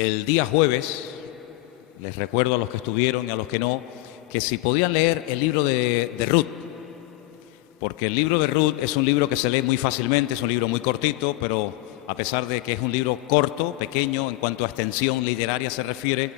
El día jueves, les recuerdo a los que estuvieron y a los que no, que si podían leer el libro de Ruth, porque el libro de Ruth es un libro que se lee muy fácilmente, es un libro muy cortito, pero a pesar de que es un libro corto, pequeño, en cuanto a extensión literaria se refiere,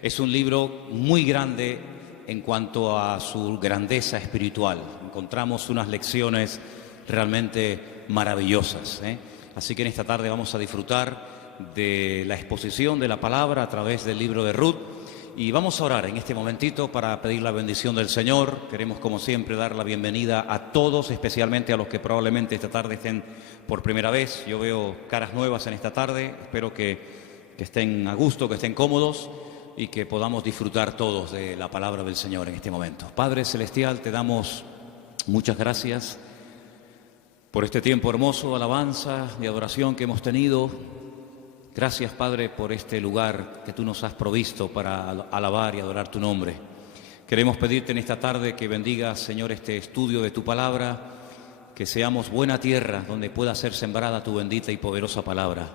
es un libro muy grande en cuanto a su grandeza espiritual. Encontramos unas lecciones realmente maravillosas, ¿eh? Así que en esta tarde vamos a disfrutar de la exposición de la palabra a través del libro de Ruth. Y vamos a orar en este momentito para pedir la bendición del Señor. Queremos, como siempre, dar la bienvenida a todos, especialmente a los que probablemente esta tarde estén por primera vez. Yo veo caras nuevas en esta tarde. Espero que estén a gusto, que estén cómodos y que podamos disfrutar todos de la palabra del Señor en este momento. Padre Celestial, te damos muchas gracias por este tiempo hermoso de alabanza, de adoración que hemos tenido. Gracias, Padre, por este lugar que tú nos has provisto para alabar y adorar tu nombre. Queremos pedirte en esta tarde que bendigas, Señor, este estudio de tu palabra, que seamos buena tierra donde pueda ser sembrada tu bendita y poderosa palabra.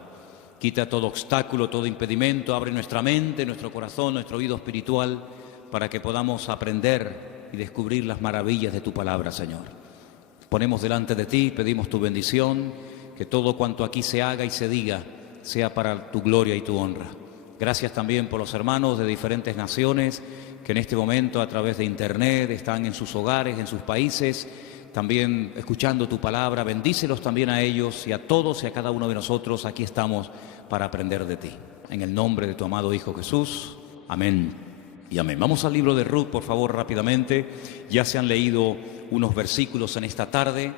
Quita todo obstáculo, todo impedimento, abre nuestra mente, nuestro corazón, nuestro oído espiritual, para que podamos aprender y descubrir las maravillas de tu palabra, Señor. Ponemos delante de ti, pedimos tu bendición, que todo cuanto aquí se haga y se diga sea para tu gloria y tu honra. Gracias también por los hermanos de diferentes naciones que en este momento a través de internet están en sus hogares, en sus países, también escuchando tu palabra. Bendícelos también a ellos y a todos y a cada uno de nosotros. Aquí estamos para aprender de ti. En el nombre de tu amado Hijo Jesús. Amén y amén. Vamos al libro de Ruth, por favor, rápidamente. Ya se han leído unos versículos en esta tarde.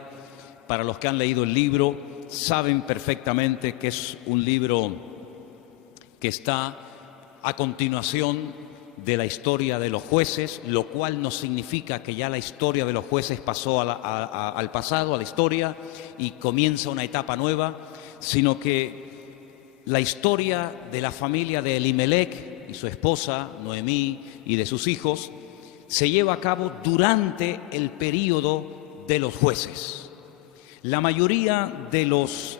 Para los que han leído el libro, saben perfectamente que es un libro que está a continuación de la historia de los jueces, lo cual no significa que ya la historia de los jueces pasó al pasado, a la historia, y comienza una etapa nueva, sino que la historia de la familia de Elimelech y su esposa, Noemí, y de sus hijos, se lleva a cabo durante el período de los jueces. La mayoría de los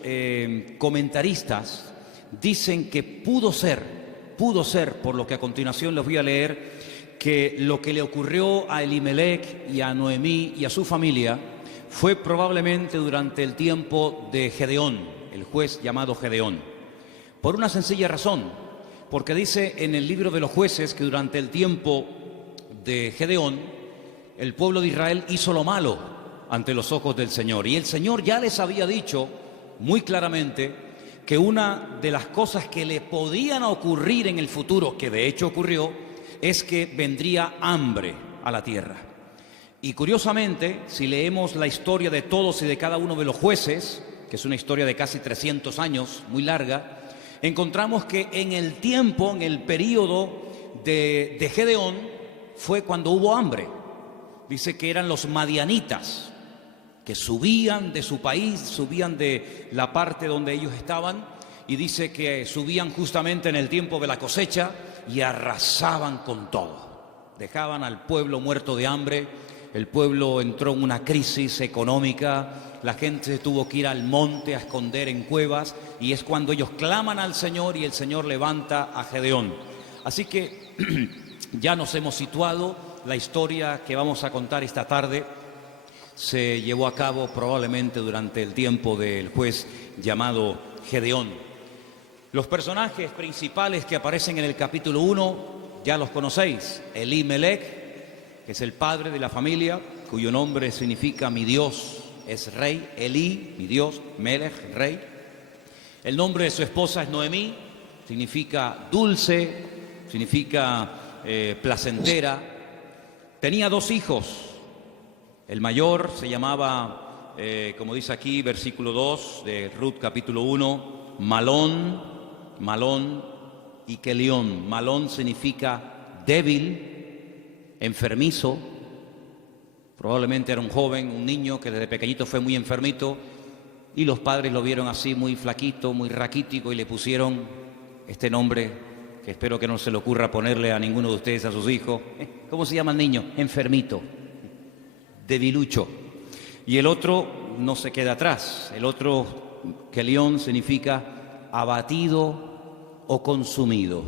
comentaristas dicen que pudo ser, por lo que a continuación les voy a leer, que lo que le ocurrió a Elimelech y a Noemí y a su familia fue probablemente durante el tiempo de Gedeón, el juez llamado Gedeón. Por una sencilla razón, porque dice en el libro de los jueces que durante el tiempo de Gedeón, el pueblo de Israel hizo lo malo ante los ojos del Señor. Y el Señor ya les había dicho muy claramente que una de las cosas que le podían ocurrir en el futuro, que de hecho ocurrió, es que vendría hambre a la tierra. Y curiosamente, si leemos la historia de todos y de cada uno de los jueces, que es una historia de casi 300 años, muy larga, encontramos que en el tiempo, en el periodo de Gedeón, fue cuando hubo hambre. Dice que eran los madianitas, que subían de su país, subían de la parte donde ellos estaban, y dice que subían justamente en el tiempo de la cosecha y arrasaban con todo. Dejaban al pueblo muerto de hambre, el pueblo entró en una crisis económica, la gente se tuvo que ir al monte a esconder en cuevas, y es cuando ellos claman al Señor y el Señor levanta a Gedeón. Así que ya nos hemos situado. La historia que vamos a contar esta tarde se llevó a cabo probablemente durante el tiempo del juez llamado Gedeón. Los personajes principales que aparecen en el capítulo 1 ya los conocéis. Elimelech, que es el padre de la familia, cuyo nombre significa mi Dios es rey. Eli, mi Dios, Melech, rey. El nombre de su esposa es Noemí, significa dulce, significa placentera. Tenía 2 hijos. El mayor se llamaba, como dice aquí, versículo 2 de Ruth capítulo 1, Malón y Kelión. Malón significa débil, enfermizo. Probablemente era un joven, un niño que desde pequeñito fue muy enfermito, y los padres lo vieron así muy flaquito, muy raquítico, y le pusieron este nombre que espero que no se le ocurra ponerle a ninguno de ustedes a sus hijos. ¿Cómo se llama el niño? Enfermito, debilucho. Y el otro no se queda atrás. El otro, Kelión, significa abatido o consumido.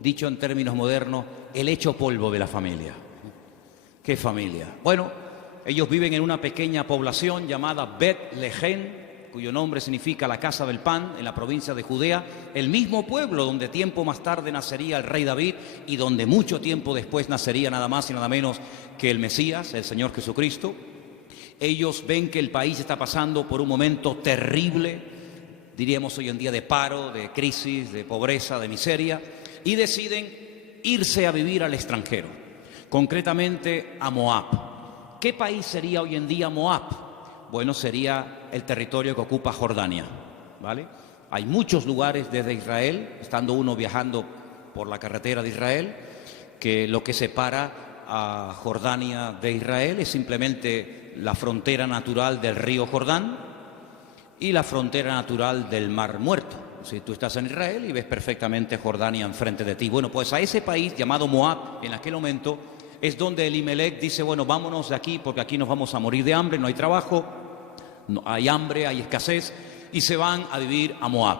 Dicho en términos modernos, el hecho polvo de la familia. ¿Qué familia? Bueno, ellos viven en una pequeña población llamada Bet-Lehem, cuyo nombre significa la casa del pan, en la provincia de Judea, el mismo pueblo donde tiempo más tarde nacería el rey David y donde mucho tiempo después nacería nada más y nada menos que el Mesías, el Señor Jesucristo. Ellos ven que el país está pasando por un momento terrible, diríamos hoy en día de paro, de crisis, de pobreza, de miseria, y deciden irse a vivir al extranjero, concretamente a Moab. ¿Qué país sería hoy en día Moab? Bueno, sería el territorio que ocupa Jordania, ¿vale? Hay muchos lugares desde Israel, estando uno viajando por la carretera de Israel, que lo que separa a Jordania de Israel es simplemente la frontera natural del río Jordán y la frontera natural del Mar Muerto. Si tú estás en Israel y ves perfectamente Jordania enfrente de ti. Bueno, pues a ese país llamado Moab, en aquel momento, es donde Elimelech dice, bueno, vámonos de aquí porque aquí nos vamos a morir de hambre, no hay trabajo, no, hay hambre, hay escasez, y se van a vivir a Moab.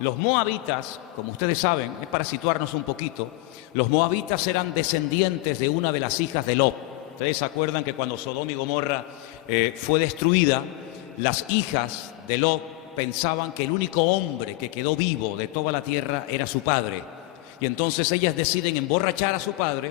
Los moabitas, como ustedes saben, es para situarnos un poquito, los moabitas eran descendientes de una de las hijas de Lot. Ustedes se acuerdan que cuando Sodoma y Gomorra fue destruida, las hijas de Lot pensaban que el único hombre que quedó vivo de toda la tierra era su padre. Y entonces ellas deciden emborrachar a su padre,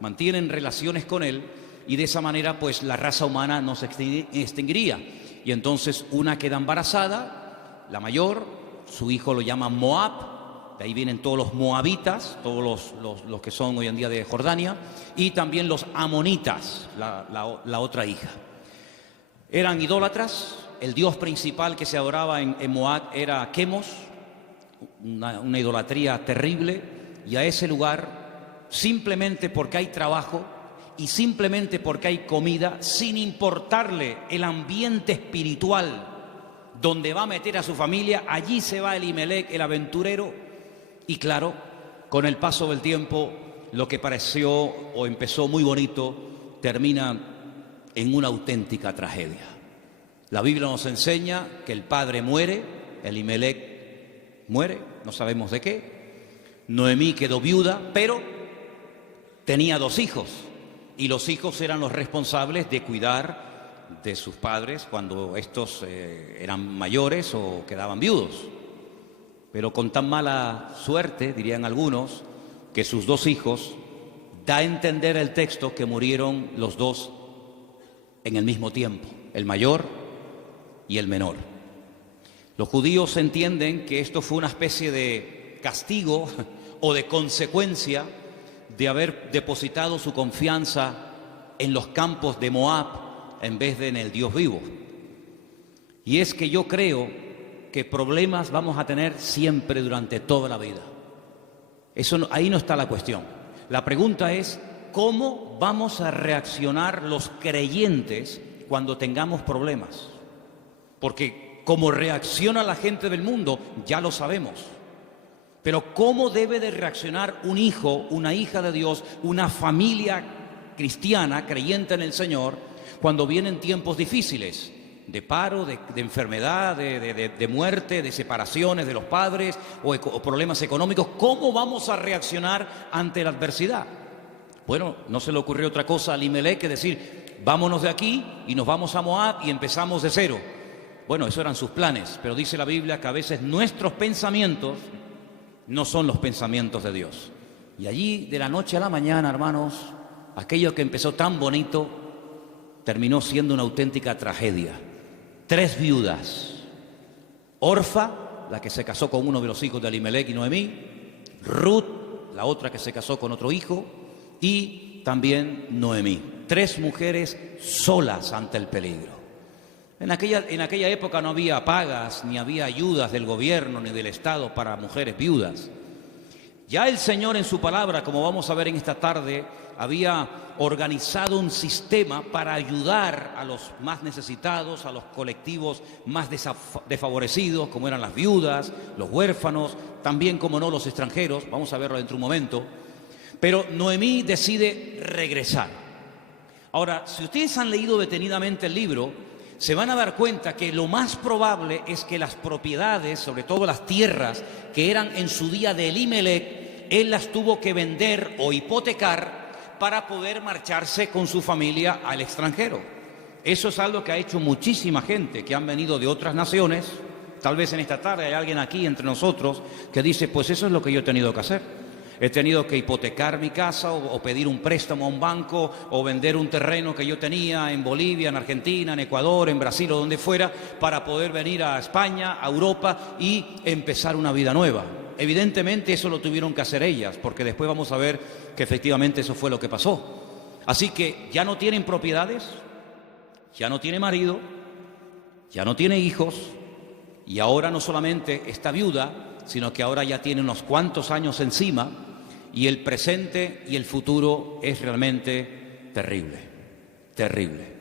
mantienen relaciones con él y de esa manera pues la raza humana no se extinguiría. Y entonces una queda embarazada, la mayor, su hijo lo llama Moab, de ahí vienen todos los moabitas, todos los que son hoy en día de Jordania, y también los amonitas, la otra hija. Eran idólatras, el dios principal que se adoraba en Moab era Quemos, una idolatría terrible, y a ese lugar, simplemente porque hay trabajo y simplemente porque hay comida, sin importarle el ambiente espiritual donde va a meter a su familia, allí se va Elimelech, el aventurero, y claro, con el paso del tiempo, lo que pareció o empezó muy bonito, termina en una auténtica tragedia. La Biblia nos enseña que el padre muere, Elimelech muere, no sabemos de qué, Noemí quedó viuda, pero tenía 2 hijos, y los hijos eran los responsables de cuidar de sus padres cuando estos eran mayores o quedaban viudos. Pero con tan mala suerte, dirían algunos, que sus 2 hijos, da a entender el texto que murieron los 2 en el mismo tiempo, el mayor y el menor. Los judíos entienden que esto fue una especie de castigo o de consecuencia de haber depositado su confianza en los campos de Moab en vez de en el Dios vivo. Y es que yo creo que problemas vamos a tener siempre durante toda la vida. Ahí no está la cuestión. La pregunta es, ¿cómo vamos a reaccionar los creyentes cuando tengamos problemas? Porque cómo reacciona la gente del mundo, ya lo sabemos. Pero ¿cómo debe de reaccionar un hijo, una hija de Dios, una familia cristiana, creyente en el Señor, cuando vienen tiempos difíciles? De paro, de enfermedad, de muerte, de separaciones de los padres o problemas económicos. ¿Cómo vamos a reaccionar ante la adversidad? Bueno, no se le ocurrió otra cosa a Elimelech que decir, vámonos de aquí y nos vamos a Moab y empezamos de cero. Bueno, esos eran sus planes, pero dice la Biblia que a veces nuestros pensamientos no son los pensamientos de Dios. Y allí, de la noche a la mañana, hermanos, aquello que empezó tan bonito terminó siendo una auténtica tragedia. 3 viudas, Orfa, la que se casó con uno de los hijos de Elimelech y Noemí, Ruth, la otra que se casó con otro hijo, y también Noemí. 3 mujeres solas ante el peligro. En aquella época no había pagas, ni había ayudas del gobierno ni del Estado para mujeres viudas. Ya el Señor en su palabra, como vamos a ver en esta tarde, había organizado un sistema para ayudar a los más necesitados, a los colectivos más desfavorecidos, como eran las viudas, los huérfanos, también, como no, los extranjeros. Vamos a verlo dentro de un momento. Pero Noemí decide regresar. Ahora, si ustedes han leído detenidamente el libro, se van a dar cuenta que lo más probable es que las propiedades, sobre todo las tierras que eran en su día de Elimelec, él las tuvo que vender o hipotecar para poder marcharse con su familia al extranjero. Eso es algo que ha hecho muchísima gente que han venido de otras naciones. Tal vez en esta tarde hay alguien aquí entre nosotros que dice, pues eso es lo que yo he tenido que hacer. He tenido que hipotecar mi casa o pedir un préstamo a un banco o vender un terreno que yo tenía en Bolivia, en Argentina, en Ecuador, en Brasil o donde fuera para poder venir a España, a Europa y empezar una vida nueva. Evidentemente eso lo tuvieron que hacer ellas, porque después vamos a ver que efectivamente eso fue lo que pasó. Así que ya no tienen propiedades, ya no tiene marido, ya no tiene hijos y ahora no solamente está viuda, sino que ahora ya tiene unos cuantos años encima y el presente y el futuro es realmente terrible, terrible.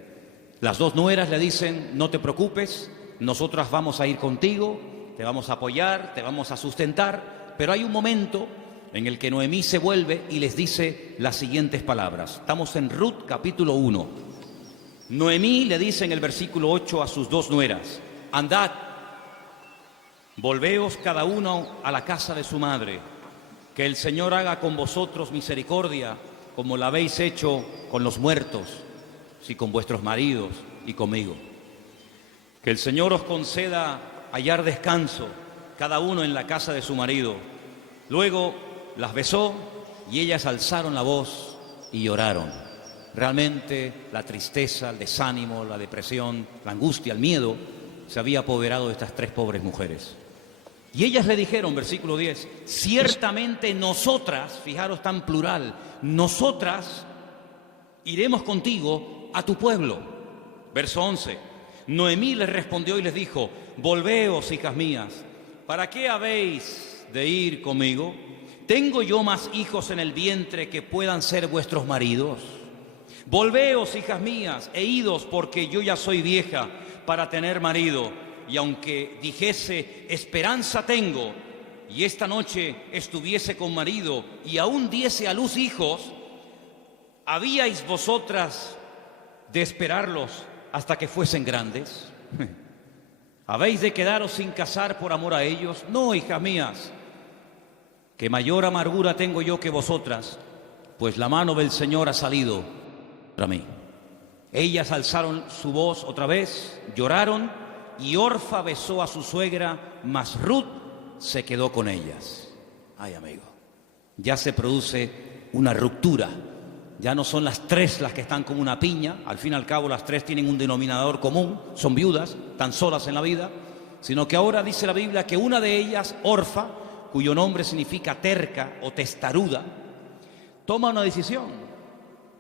Las dos nueras le dicen, no te preocupes, nosotras vamos a ir contigo, te vamos a apoyar, te vamos a sustentar, pero hay un momento en el que Noemí se vuelve y les dice las siguientes palabras. Estamos en Ruth capítulo 1. Noemí le dice en el versículo 8 a sus dos nueras, andad, volveos cada uno a la casa de su madre, que el Señor haga con vosotros misericordia, como la habéis hecho con los muertos, sí, con vuestros maridos y conmigo. Que el Señor os conceda hallar descanso, cada uno en la casa de su marido. Luego las besó y ellas alzaron la voz y lloraron. Realmente la tristeza, el desánimo, la depresión, la angustia, el miedo se había apoderado de estas tres pobres mujeres. Y ellas le dijeron, versículo 10, ciertamente nosotras, fijaros tan plural, nosotras iremos contigo a tu pueblo. Verso 11, Noemí les respondió y les dijo, volveos, hijas mías, ¿para qué habéis de ir conmigo? ¿Tengo yo más hijos en el vientre que puedan ser vuestros maridos? Volveos, hijas mías, e idos, porque yo ya soy vieja para tener marido. Y aunque dijese, esperanza tengo, y esta noche estuviese con marido, y aún diese a luz hijos, ¿habíais vosotras de esperarlos hasta que fuesen grandes? ¿Habéis de quedaros sin casar por amor a ellos? No, hijas mías, que mayor amargura tengo yo que vosotras, pues la mano del Señor ha salido para mí. Ellas alzaron su voz otra vez, lloraron, y Orfa besó a su suegra, mas Ruth se quedó con ellas. Ay, amigo, ya se produce una ruptura. Ya no son las tres las que están como una piña. Al fin y al cabo las tres tienen un denominador común. Son viudas, tan solas en la vida. Sino que ahora dice la Biblia que una de ellas, Orfa, cuyo nombre significa terca o testaruda, toma una decisión.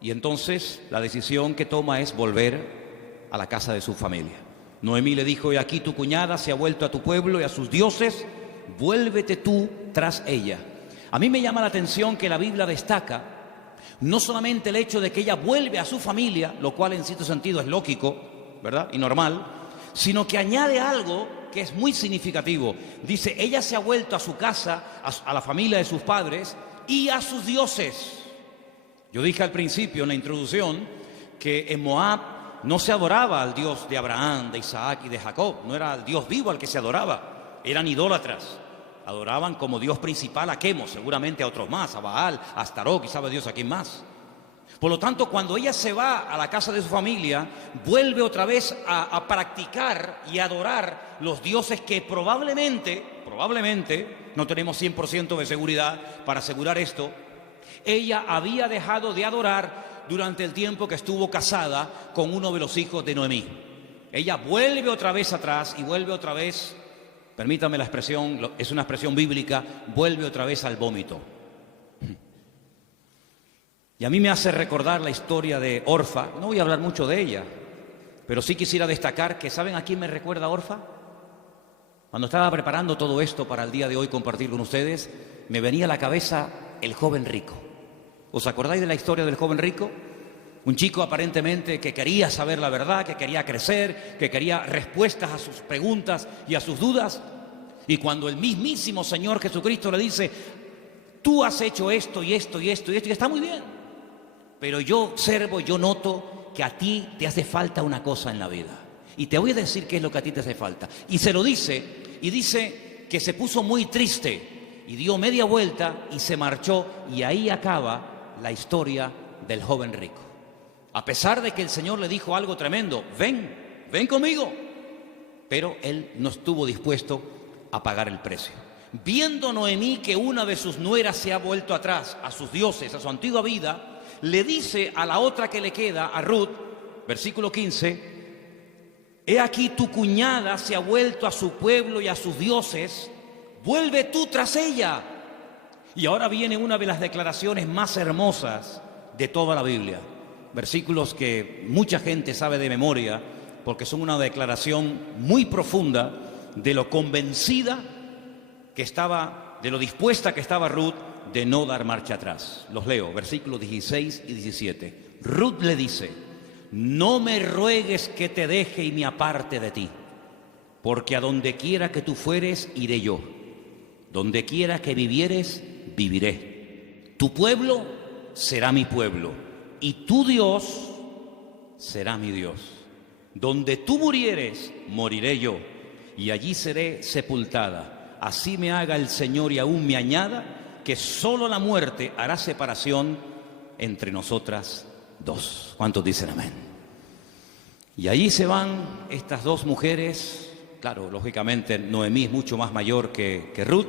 Y entonces la decisión que toma es volver a la casa de su familia. Noemí le dijo, he aquí tu cuñada se ha vuelto a tu pueblo y a sus dioses, vuélvete tú tras ella. A mí me llama la atención que la Biblia destaca no solamente el hecho de que ella vuelve a su familia, lo cual en cierto sentido es lógico, ¿verdad? Y normal, sino que añade algo que es muy significativo. Dice, ella se ha vuelto a su casa, a la familia de sus padres y a sus dioses. Yo dije al principio en la introducción que en Moab no se adoraba al Dios de Abraham, de Isaac y de Jacob. No era el Dios vivo al que se adoraba. Eran idólatras. Adoraban como Dios principal a Quemos, seguramente a otros más, a Baal, a Astarot, y sabe Dios a quién más. Por lo tanto, cuando ella se va a la casa de su familia, vuelve otra vez a practicar y adorar los dioses que probablemente, no tenemos 100% de seguridad para asegurar esto, ella había dejado de adorar durante el tiempo que estuvo casada con uno de los hijos de Noemí. Ella vuelve otra vez atrás y vuelve otra vez, permítame la expresión, es una expresión bíblica, vuelve otra vez al vómito. Y a mí me hace recordar la historia de Orfa. No voy a hablar mucho de ella, pero sí quisiera destacar que, ¿saben a quién me recuerda Orfa? Cuando estaba preparando todo esto para el día de hoy compartir con ustedes, me venía a la cabeza el joven rico. ¿Os acordáis de la historia del joven rico? Un chico aparentemente que quería saber la verdad, que quería crecer, que quería respuestas a sus preguntas y a sus dudas. Y cuando el mismísimo Señor Jesucristo le dice, tú has hecho esto y esto y esto y esto, y está muy bien, pero yo observo, yo noto que a ti te hace falta una cosa en la vida. Y te voy a decir qué es lo que a ti te hace falta. Y se lo dice, y dice que se puso muy triste y dio media vuelta y se marchó, y ahí acaba la historia del joven rico. A pesar de que el Señor le dijo algo tremendo, ven conmigo, pero él no estuvo dispuesto a pagar el precio. Viendo Noemí que una de sus nueras se ha vuelto atrás a sus dioses, a su antigua vida, le dice a la otra que le queda, a Ruth, versículo 15, he aquí tu cuñada se ha vuelto a su pueblo y a sus dioses, vuelve tú tras ella. Y ahora viene una de las declaraciones más hermosas de toda la Biblia. Versículos que mucha gente sabe de memoria, porque son una declaración muy profunda de lo convencida que estaba, de lo dispuesta que estaba Ruth de no dar marcha atrás. Los leo, versículos 16 y 17. Ruth le dice, no me ruegues que te deje y me aparte de ti, porque a donde quiera que tú fueres, iré yo. Donde quiera que vivieres, viviré. Tu pueblo será mi pueblo, y tu Dios será mi Dios. Donde tú murieres, moriré yo, y allí seré sepultada. Así me haga el Señor y aún me añada, que solo la muerte hará separación entre nosotras dos. ¿Cuántos dicen amén? Y allí se van estas dos mujeres. Claro, lógicamente Noemí es mucho más mayor que Ruth,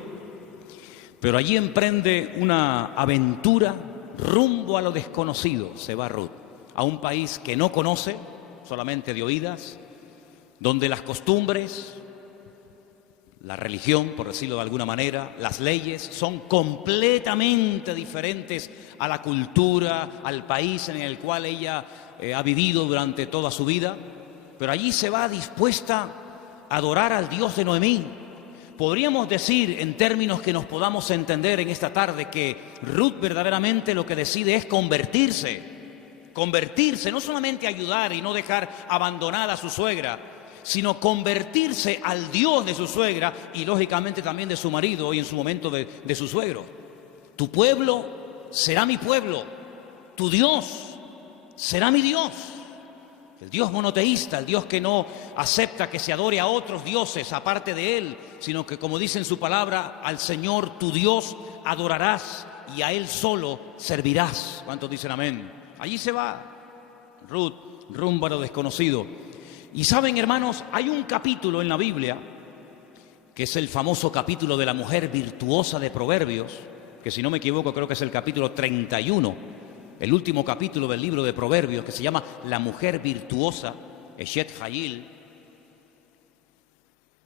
pero allí emprende una aventura rumbo a lo desconocido. Se va Ruth a un país que no conoce, solamente de oídas, donde las costumbres, la religión, por decirlo de alguna manera, las leyes son completamente diferentes a la cultura, al país en el cual ella ha vivido durante toda su vida. Pero allí se va dispuesta a adorar al Dios de Noemí. Podríamos decir, en términos que nos podamos entender en esta tarde, que Ruth verdaderamente lo que decide es convertirse, no solamente ayudar y no dejar abandonada a su suegra, sino convertirse al Dios de su suegra y lógicamente también de su marido y en su momento de su suegro. Tu pueblo será mi pueblo, tu Dios será mi Dios. El Dios monoteísta, el Dios que no acepta que se adore a otros dioses aparte de Él, sino que, como dice en su palabra, al Señor tu Dios adorarás y a Él solo servirás. ¿Cuántos dicen amén? Allí se va Ruth rumbo a lo desconocido. Y saben, hermanos, hay un capítulo en la Biblia, que es el famoso capítulo de la mujer virtuosa de Proverbios, que si no me equivoco creo que es el capítulo 31, el último capítulo del libro de Proverbios, que se llama La mujer virtuosa, Eshet Hayil.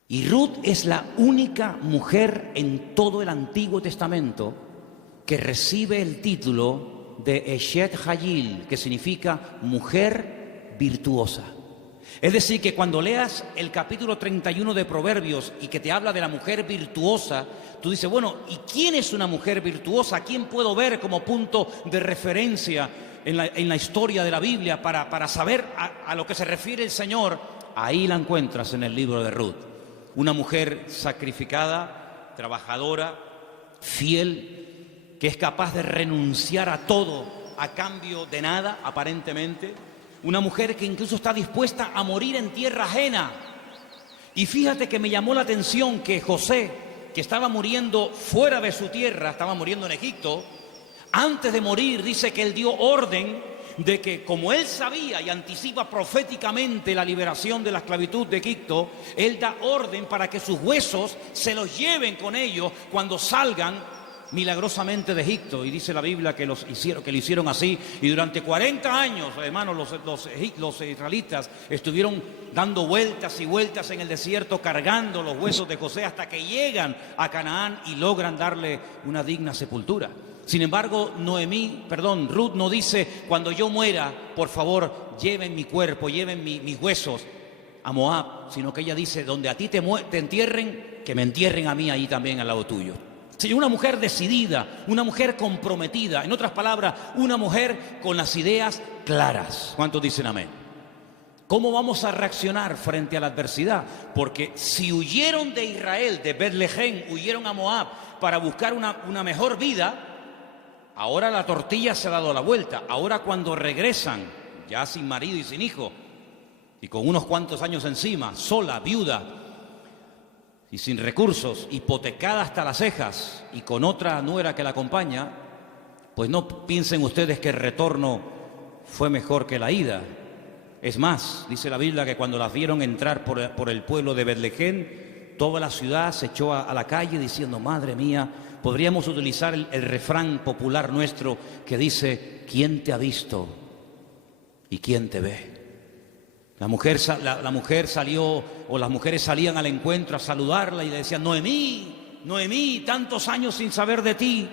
Y Ruth es la única mujer en todo el Antiguo Testamento que recibe el título de Eshet Hayil, que significa mujer virtuosa. Es decir, que cuando leas el capítulo 31 de Proverbios y que te habla de la mujer virtuosa, tú dices, bueno, ¿y quién es una mujer virtuosa? ¿A quién puedo ver como punto de referencia en la historia de la Biblia para saber a lo que se refiere el Señor? Ahí la encuentras en el libro de Ruth. Una mujer sacrificada, trabajadora, fiel, que es capaz de renunciar a todo a cambio de nada, aparentemente. Una mujer que incluso está dispuesta a morir en tierra ajena. Y fíjate que me llamó la atención que José, que estaba muriendo fuera de su tierra, estaba muriendo en Egipto, antes de morir dice que él dio orden de que, como él sabía y anticipa proféticamente la liberación de la esclavitud de Egipto, él da orden para que sus huesos se los lleven con ellos cuando salgan milagrosamente de Egipto. Y dice la Biblia que lo hicieron así, y durante 40 años, hermanos, los israelitas estuvieron dando vueltas y vueltas en el desierto cargando los huesos de José hasta que llegan a Canaán y logran darle una digna sepultura. Sin embargo, Ruth no dice, cuando yo muera, por favor, lleven mi cuerpo, lleven mis huesos a Moab, sino que ella dice, donde a ti te entierren, que me entierren a mí ahí también al lado tuyo. Sí, una mujer decidida, una mujer comprometida, en otras palabras, una mujer con las ideas claras. ¿Cuántos dicen amén? ¿Cómo vamos a reaccionar frente a la adversidad? Porque si huyeron de Israel, de Betlehem, huyeron a Moab para buscar una mejor vida, ahora la tortilla se ha dado la vuelta. Ahora, cuando regresan, ya sin marido y sin hijo, y con unos cuantos años encima, sola, viuda y sin recursos, hipotecada hasta las cejas y con otra nuera que la acompaña, pues no piensen ustedes que el retorno fue mejor que la ida. Es más, dice la Biblia que cuando las vieron entrar por el pueblo de Betlején, toda la ciudad se echó a la calle diciendo: madre mía. Podríamos utilizar el refrán popular nuestro que dice: ¿quién te ha visto y quién te ve? La mujer salió, o las mujeres salían al encuentro a saludarla y le decían: Noemí, Noemí, tantos años sin saber de ti,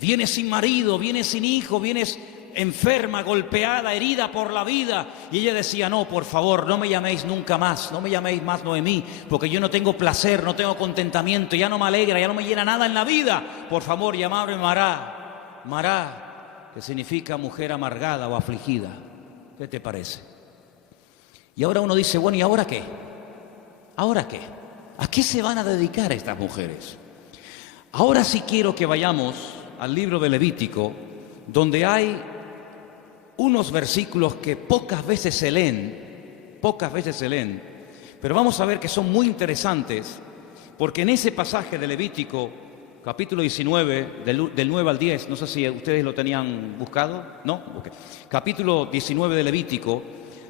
vienes sin marido, vienes sin hijo, vienes enferma, golpeada, herida por la vida. Y ella decía: no, por favor, no me llaméis nunca más, no me llaméis más Noemí, porque yo no tengo placer, no tengo contentamiento, ya no me alegra, ya no me llena nada en la vida. Por favor, llamadme Mará, Mará, que significa mujer amargada o afligida. ¿Qué te parece? Y ahora uno dice: bueno, ¿y ahora qué? ¿Ahora qué? ¿A qué se van a dedicar estas mujeres? Ahora sí quiero que vayamos al libro de Levítico, donde hay unos versículos que pocas veces se leen, pero vamos a ver que son muy interesantes, porque en ese pasaje de Levítico, capítulo 19, del 9 al 10, no sé si ustedes lo tenían buscado, ¿no? Okay. Capítulo 19 de Levítico,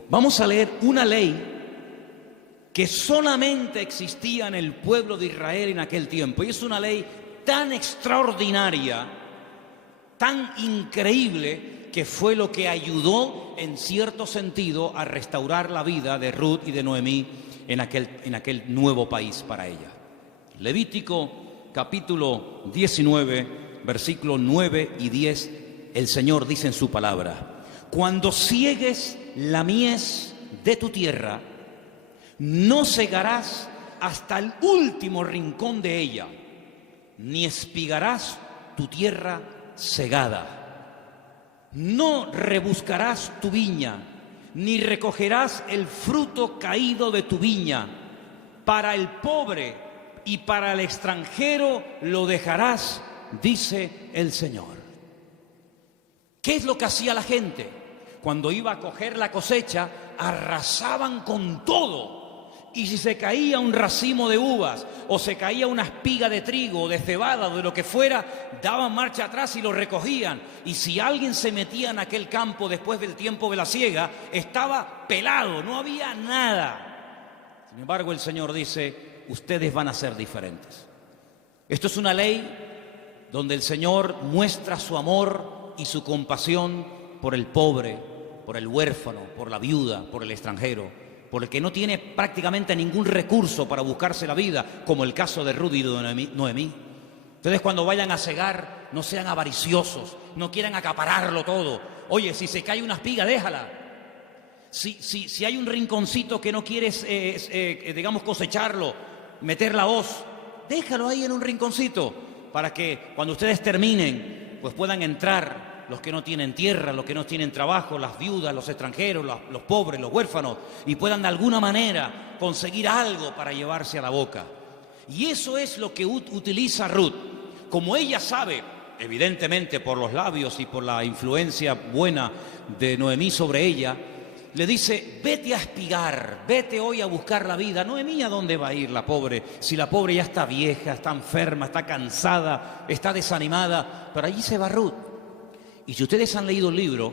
vamos a leer una ley que solamente existía en el pueblo de Israel en aquel tiempo, y es una ley tan extraordinaria, tan increíble, que fue lo que ayudó en cierto sentido a restaurar la vida de Ruth y de Noemí en aquel nuevo país para ella. Levítico capítulo 19, versículos 9 y 10, el Señor dice en su palabra: cuando ciegues la mies de tu tierra, no segarás hasta el último rincón de ella, ni espigarás tu tierra segada. No rebuscarás tu viña, ni recogerás el fruto caído de tu viña. Para el pobre y para el extranjero lo dejarás, dice el Señor. ¿Qué es lo que hacía la gente? Cuando iba a coger la cosecha, arrasaban con todo. Y si se caía un racimo de uvas, o se caía una espiga de trigo, o de cebada, o de lo que fuera, daban marcha atrás y lo recogían. Y si alguien se metía en aquel campo después del tiempo de la siega, estaba pelado, no había nada. Sin embargo, el Señor dice: ustedes van a ser diferentes. Esto es una ley donde el Señor muestra su amor y su compasión por el pobre, por el huérfano, por la viuda, por el extranjero, por el que no tiene prácticamente ningún recurso para buscarse la vida, como el caso de Ruth y de Noemí. Ustedes, cuando vayan a segar, no sean avariciosos, no quieran acapararlo todo. Oye, si se cae una espiga, déjala. Si hay un rinconcito que no quieres, digamos, cosecharlo, meter la hoz, déjalo ahí en un rinconcito, para que cuando ustedes terminen, pues puedan entrar los que no tienen tierra, los que no tienen trabajo, las viudas, los extranjeros, los pobres, los huérfanos, y puedan de alguna manera conseguir algo para llevarse a la boca. Y eso es lo que utiliza Ruth. Como ella sabe, evidentemente por los labios y por la influencia buena de Noemí sobre ella, le dice: vete a espigar, vete hoy a buscar la vida. Noemí, ¿a dónde va a ir la pobre? Si la pobre ya está vieja, está enferma, está cansada, está desanimada, pero allí se va Ruth. Y si ustedes han leído el libro,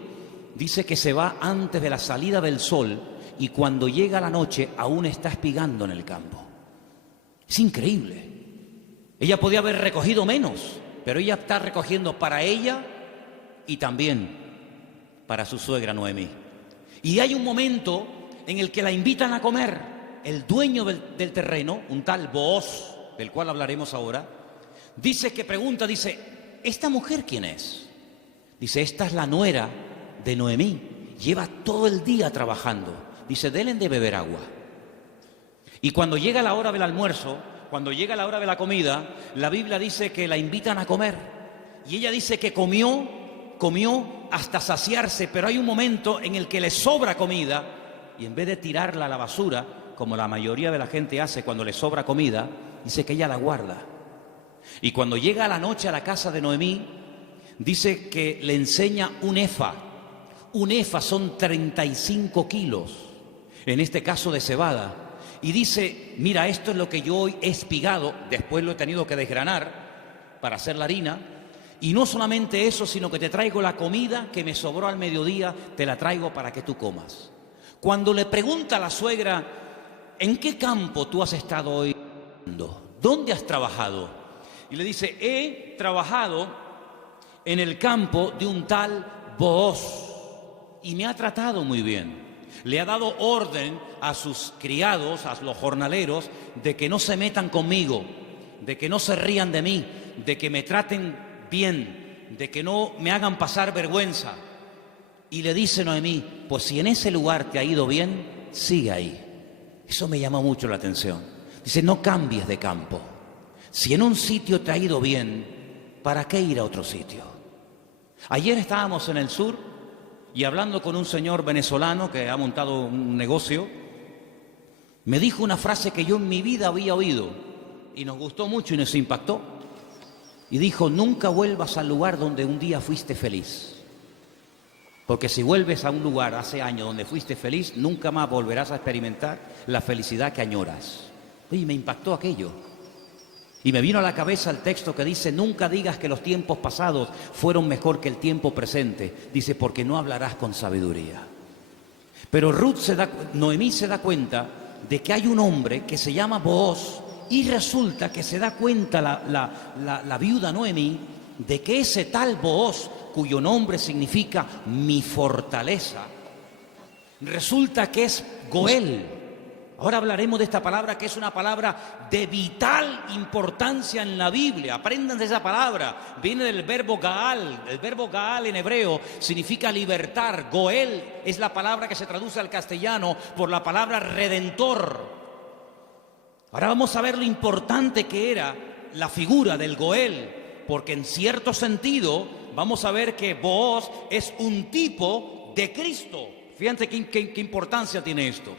dice que se va antes de la salida del sol, y cuando llega la noche aún está espigando en el campo. Es increíble. Ella podía haber recogido menos, pero ella está recogiendo para ella y también para su suegra Noemí. Y hay un momento en el que la invitan a comer. El dueño del terreno, un tal Booz, del cual hablaremos ahora, dice ¿esta mujer quién es? Dice: esta es la nuera de Noemí, lleva todo el día trabajando. Dice: denle de beber agua. Y cuando llega la hora del almuerzo, cuando llega la hora de la comida, la Biblia dice que la invitan a comer. Y ella dice que comió hasta saciarse, pero hay un momento en el que le sobra comida, y en vez de tirarla a la basura, como la mayoría de la gente hace cuando le sobra comida, dice que ella la guarda. Y cuando llega a la noche a la casa de Noemí, dice que le enseña un efa. Un efa son 35 kilos. en este caso de cebada, y dice, mira, esto es lo que yo hoy he espigado, después lo he tenido que desgranar para hacer la harina, y no solamente eso, sino que te traigo la comida que me sobró al mediodía, te la traigo para que tú comas. Cuando le pregunta a la suegra, ¿en qué campo tú has estado hoy? ¿Dónde has trabajado? Y le dice, he trabajado en el campo de un tal Booz y me ha tratado muy bien. Le ha dado orden a sus criados, a los jornaleros, de que no se metan conmigo, de que no se rían de mí, de que me traten bien, de que no me hagan pasar vergüenza. Y le dice Noemí, pues si en ese lugar te ha ido bien, sigue ahí. Eso me llamó mucho la atención. Dice, no cambies de campo. Si en un sitio te ha ido bien, ¿para qué ir a otro sitio? Ayer estábamos en el sur y hablando con un señor venezolano que ha montado un negocio, me dijo una frase que yo en mi vida había oído y nos gustó mucho y nos impactó. Y dijo, nunca vuelvas al lugar donde un día fuiste feliz. Porque si vuelves a un lugar hace años donde fuiste feliz, nunca más volverás a experimentar la felicidad que añoras. Y me impactó aquello. Y me vino a la cabeza el texto que dice, nunca digas que los tiempos pasados fueron mejor que el tiempo presente. Dice, porque no hablarás con sabiduría. Pero Noemí se da cuenta de que hay un hombre que se llama Booz, y resulta que se da cuenta la viuda Noemí de que ese tal Booz, cuyo nombre significa mi fortaleza, resulta que es Goel. Ahora hablaremos de esta palabra, que es una palabra de vital importancia en la Biblia. Aprendan de esa palabra. Viene del verbo Gaal. El verbo Gaal en hebreo significa libertar. Goel es la palabra que se traduce al castellano por la palabra redentor. Ahora vamos a ver lo importante que era la figura del Goel, porque en cierto sentido vamos a ver que Booz es un tipo de Cristo. Fíjense qué importancia tiene esto.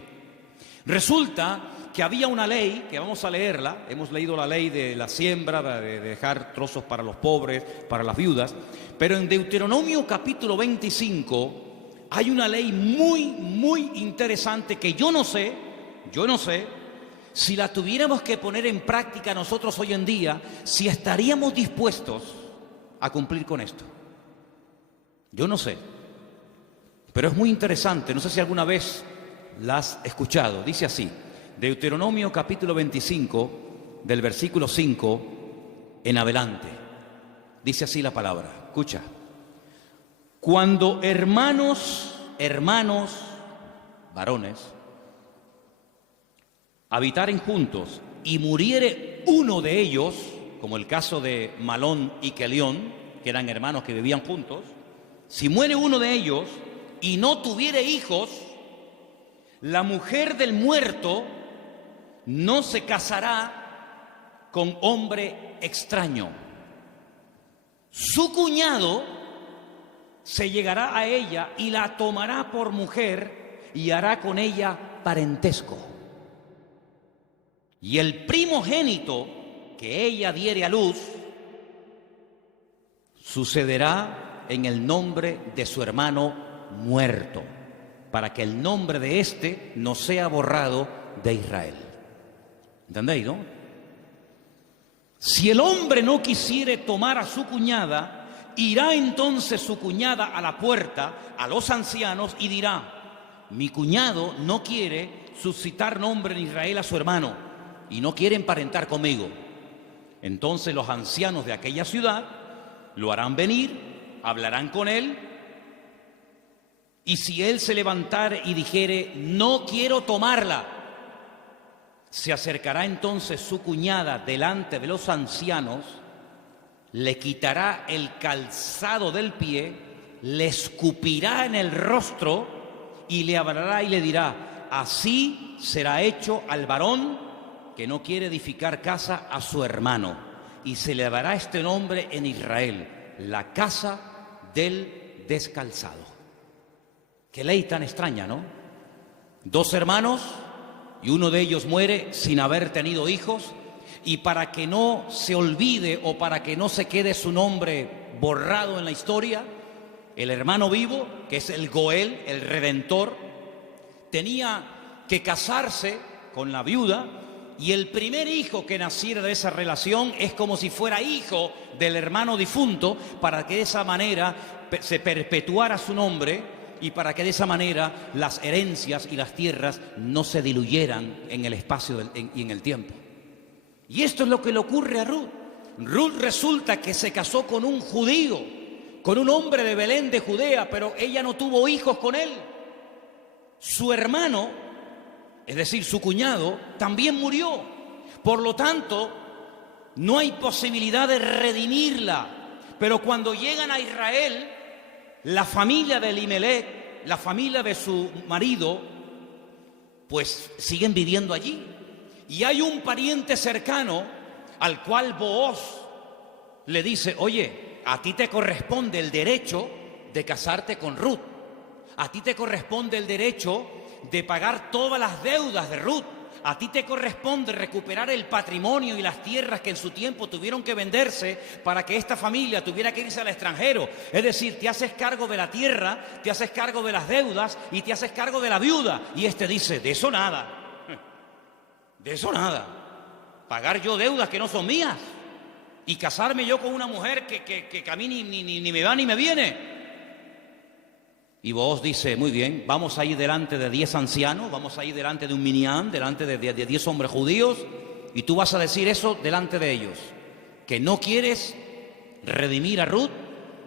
Resulta que había una ley, que vamos a leerla, hemos leído la ley de la siembra, de dejar trozos para los pobres, para las viudas, pero en Deuteronomio capítulo 25 hay una ley muy interesante que yo no sé, si la tuviéramos que poner en práctica nosotros hoy en día, si estaríamos dispuestos a cumplir con esto. Yo no sé, pero es muy interesante, no sé si alguna vez la has escuchado. Dice así, Deuteronomio capítulo 25, del versículo 5 en adelante. Dice así la palabra, escucha. Cuando hermanos, varones, habitaren juntos y muriere uno de ellos, como el caso de Malón y Kelión, que eran hermanos que vivían juntos, si muere uno de ellos y no tuviere hijos, la mujer del muerto no se casará con hombre extraño. Su cuñado se llegará a ella y la tomará por mujer y hará con ella parentesco. Y el primogénito que ella diere a luz sucederá en el nombre de su hermano muerto, para que el nombre de éste no sea borrado de Israel. ¿Entendéis, no? Si el hombre no quisiere tomar a su cuñada, irá entonces su cuñada a la puerta, a los ancianos, y dirá, mi cuñado no quiere suscitar nombre en Israel a su hermano, y no quiere emparentar conmigo. Entonces los ancianos de aquella ciudad lo harán venir, hablarán con él, y si él se levantare y dijere, no quiero tomarla, se acercará entonces su cuñada delante de los ancianos, le quitará el calzado del pie, le escupirá en el rostro y le hablará y le dirá, así será hecho al varón que no quiere edificar casa a su hermano, y se le dará este nombre en Israel, la casa del descalzado. Qué ley tan extraña, ¿no? Dos hermanos y uno de ellos muere sin haber tenido hijos, y para que no se olvide o para que no se quede su nombre borrado en la historia, el hermano vivo, que es el Goel, el Redentor, tenía que casarse con la viuda, y el primer hijo que naciera de esa relación es como si fuera hijo del hermano difunto, para que de esa manera se perpetuara su nombre y para que de esa manera las herencias y las tierras no se diluyeran en el espacio y en el tiempo. Y esto es lo que le ocurre a Ruth. Ruth resulta que se casó con un judío, con un hombre de Belén de Judea, pero ella no tuvo hijos con él. Su hermano, es decir, su cuñado, también murió. Por lo tanto, no hay posibilidad de redimirla. Pero cuando llegan a Israel, la familia de Elimelech, la familia de su marido, pues siguen viviendo allí. Y hay un pariente cercano al cual Booz le dice: oye, a ti te corresponde el derecho de casarte con Ruth. A ti te corresponde el derecho de pagar todas las deudas de Ruth. A ti te corresponde recuperar el patrimonio y las tierras que en su tiempo tuvieron que venderse para que esta familia tuviera que irse al extranjero. Es decir, te haces cargo de la tierra, te haces cargo de las deudas y te haces cargo de la viuda. Y este dice: de eso nada. De eso nada. Pagar yo deudas que no son mías y casarme yo con una mujer que a mí ni me va ni me viene. Y Booz dice: muy bien, vamos a ir delante de 10 ancianos, vamos a ir delante de un minyan, delante de 10 hombres judíos, y tú vas a decir eso delante de ellos, que no quieres redimir a Ruth,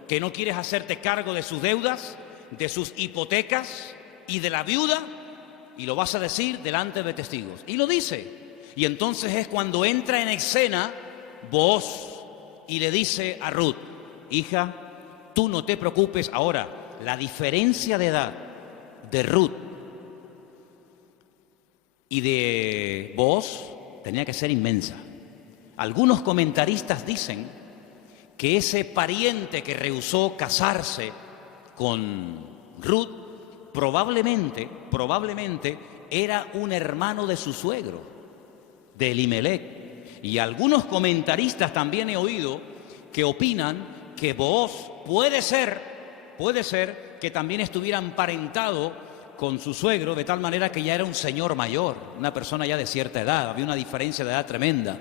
que no quieres hacerte cargo de sus deudas, de sus hipotecas y de la viuda, y lo vas a decir delante de testigos. Y lo dice. Y entonces es cuando entra en escena Booz y le dice a Ruth: hija, tú no te preocupes. Ahora, la diferencia de edad de Ruth y de Booz tenía que ser inmensa. Algunos comentaristas dicen que ese pariente que rehusó casarse con Ruth probablemente era un hermano de su suegro, de Elimelech. Y algunos comentaristas también he oído que opinan que Booz puede ser que también estuviera emparentado con su suegro, de tal manera que ya era un señor mayor, una persona ya de cierta edad, había una diferencia de edad tremenda.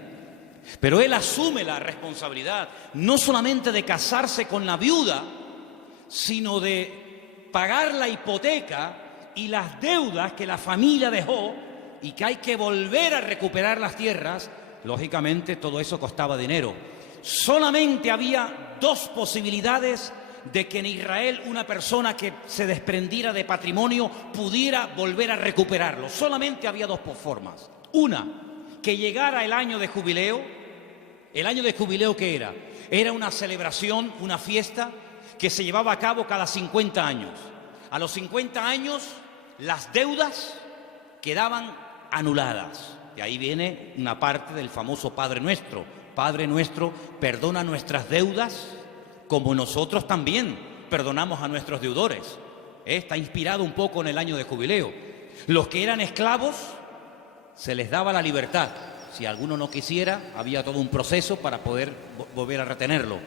Pero él asume la responsabilidad, no solamente de casarse con la viuda, sino de pagar la hipoteca y las deudas que la familia dejó y que hay que volver a recuperar las tierras. Lógicamente todo eso costaba dinero. Solamente había dos posibilidades de que en Israel una persona que se desprendiera de patrimonio pudiera volver a recuperarlo. Solamente había dos formas. Una, que llegara el año de jubileo. ¿El año de jubileo qué era? Era una celebración, una fiesta que se llevaba a cabo cada 50 años. A los 50 años las deudas quedaban anuladas. De ahí viene una parte del famoso Padre Nuestro. Padre Nuestro, perdona nuestras deudas como nosotros también perdonamos a nuestros deudores. Está inspirado un poco en el año de jubileo. Los que eran esclavos se les daba la libertad. Si alguno no quisiera, había todo un proceso para poder volver a retenerlo.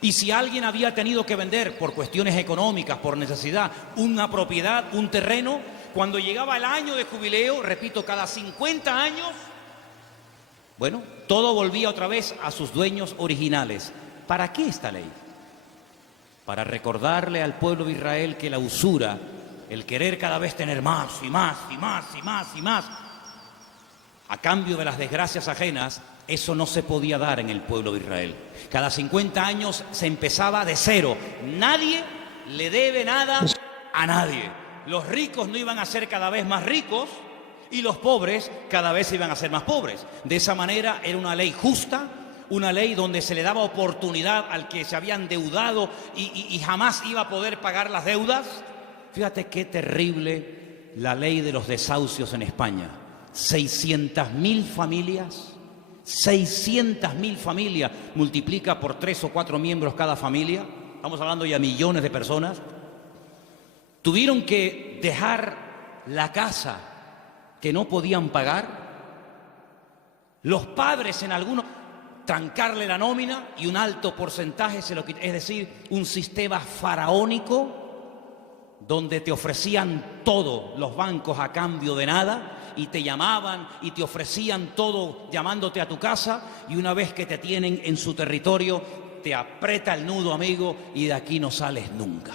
Y si alguien había tenido que vender por cuestiones económicas, por necesidad, una propiedad, un terreno, cuando llegaba el año de jubileo, repito, cada 50 años, bueno, todo volvía otra vez a sus dueños originales. ¿Para qué esta ley? Para recordarle al pueblo de Israel que la usura, el querer cada vez tener más y más y más y más y más, a cambio de las desgracias ajenas, eso no se podía dar en el pueblo de Israel. Cada 50 años se empezaba de cero. Nadie le debe nada a nadie. Los ricos no iban a ser cada vez más ricos y los pobres cada vez iban a ser más pobres. De esa manera era una ley justa, una ley donde se le daba oportunidad al que se había endeudado y jamás iba a poder pagar las deudas. Fíjate qué terrible la ley de los desahucios en España. 600.000 familias, 600.000 familias, multiplica por 3 o 4 miembros cada familia, estamos hablando ya millones de personas, tuvieron que dejar la casa que no podían pagar. Los padres en algunos trancarle la nómina y un alto porcentaje se lo quitó. Es decir, un sistema faraónico donde te ofrecían todo los bancos a cambio de nada, y te llamaban y te ofrecían todo llamándote a tu casa, y una vez que te tienen en su territorio, te aprieta el nudo, amigo, y de aquí no sales nunca.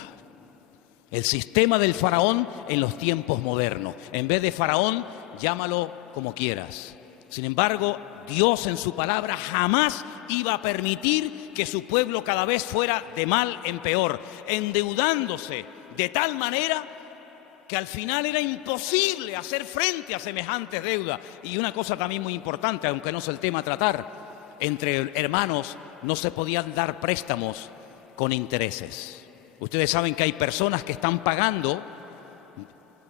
El sistema del faraón en los tiempos modernos. En vez de faraón, llámalo como quieras. Sin embargo, Dios en su palabra jamás iba a permitir que su pueblo cada vez fuera de mal en peor, endeudándose de tal manera que al final era imposible hacer frente a semejantes deudas. Y una cosa también muy importante, aunque no es el tema a tratar, entre hermanos no se podían dar préstamos con intereses. Ustedes saben que hay personas que están pagando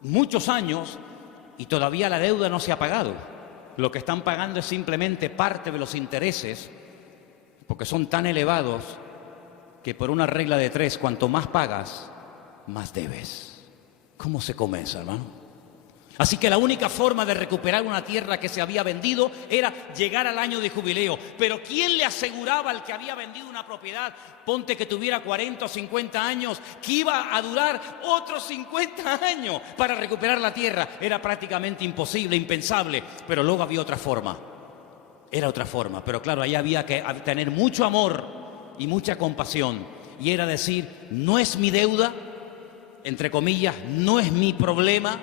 muchos años y todavía la deuda no se ha pagado. Lo que están pagando es simplemente parte de los intereses, porque son tan elevados que por una regla de 3, cuanto más pagas, más debes. ¿Cómo se come eso, hermano? Así que la única forma de recuperar una tierra que se había vendido era llegar al año de jubileo. Pero ¿quién le aseguraba al que había vendido una propiedad, ponte que tuviera 40 o 50 años, que iba a durar otros 50 años para recuperar la tierra? Era prácticamente imposible, impensable. Pero luego había otra forma. Era otra forma. Pero claro, ahí había que tener mucho amor y mucha compasión. Y era decir, no es mi deuda, entre comillas, no es mi problema,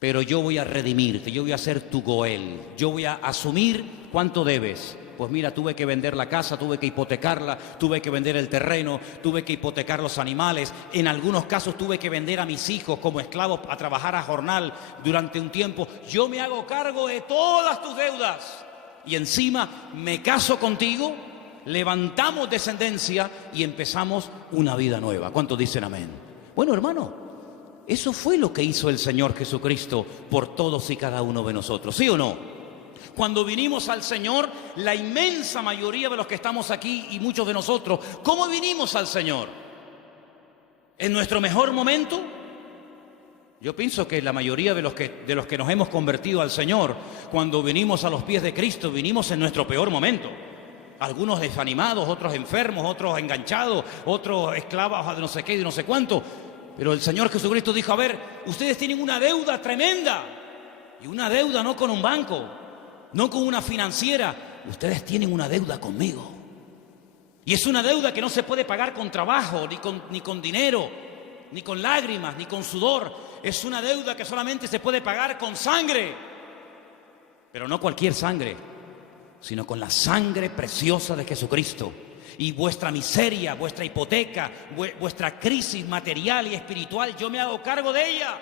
pero yo voy a redimirte, yo voy a ser tu Goel, yo voy a asumir cuánto debes. Pues mira, tuve que vender la casa, tuve que hipotecarla, tuve que vender el terreno, tuve que hipotecar los animales. En algunos casos tuve que vender a mis hijos como esclavos a trabajar a jornal durante un tiempo. Yo me hago cargo de todas tus deudas y encima me caso contigo, levantamos descendencia y empezamos una vida nueva. ¿Cuántos dicen amén? Bueno, hermano, eso fue lo que hizo el Señor Jesucristo por todos y cada uno de nosotros, ¿sí o no? Cuando vinimos al Señor, la inmensa mayoría de los que estamos aquí y muchos de nosotros, ¿cómo vinimos al Señor? ¿En nuestro mejor momento? Yo pienso que la mayoría de los que nos hemos convertido al Señor, cuando vinimos a los pies de Cristo, vinimos en nuestro peor momento. Algunos desanimados, otros enfermos, otros enganchados, otros esclavos de no sé qué y de no sé cuánto. Pero el Señor Jesucristo dijo, a ver, ustedes tienen una deuda tremenda. Y una deuda no con un banco, no con una financiera. Ustedes tienen una deuda conmigo. Y es una deuda que no se puede pagar con trabajo, ni con dinero, ni con lágrimas, ni con sudor. Es una deuda que solamente se puede pagar con sangre. Pero no cualquier sangre, sino con la sangre preciosa de Jesucristo. Y vuestra miseria, vuestra hipoteca, vuestra crisis material y espiritual, yo me hago cargo de ella.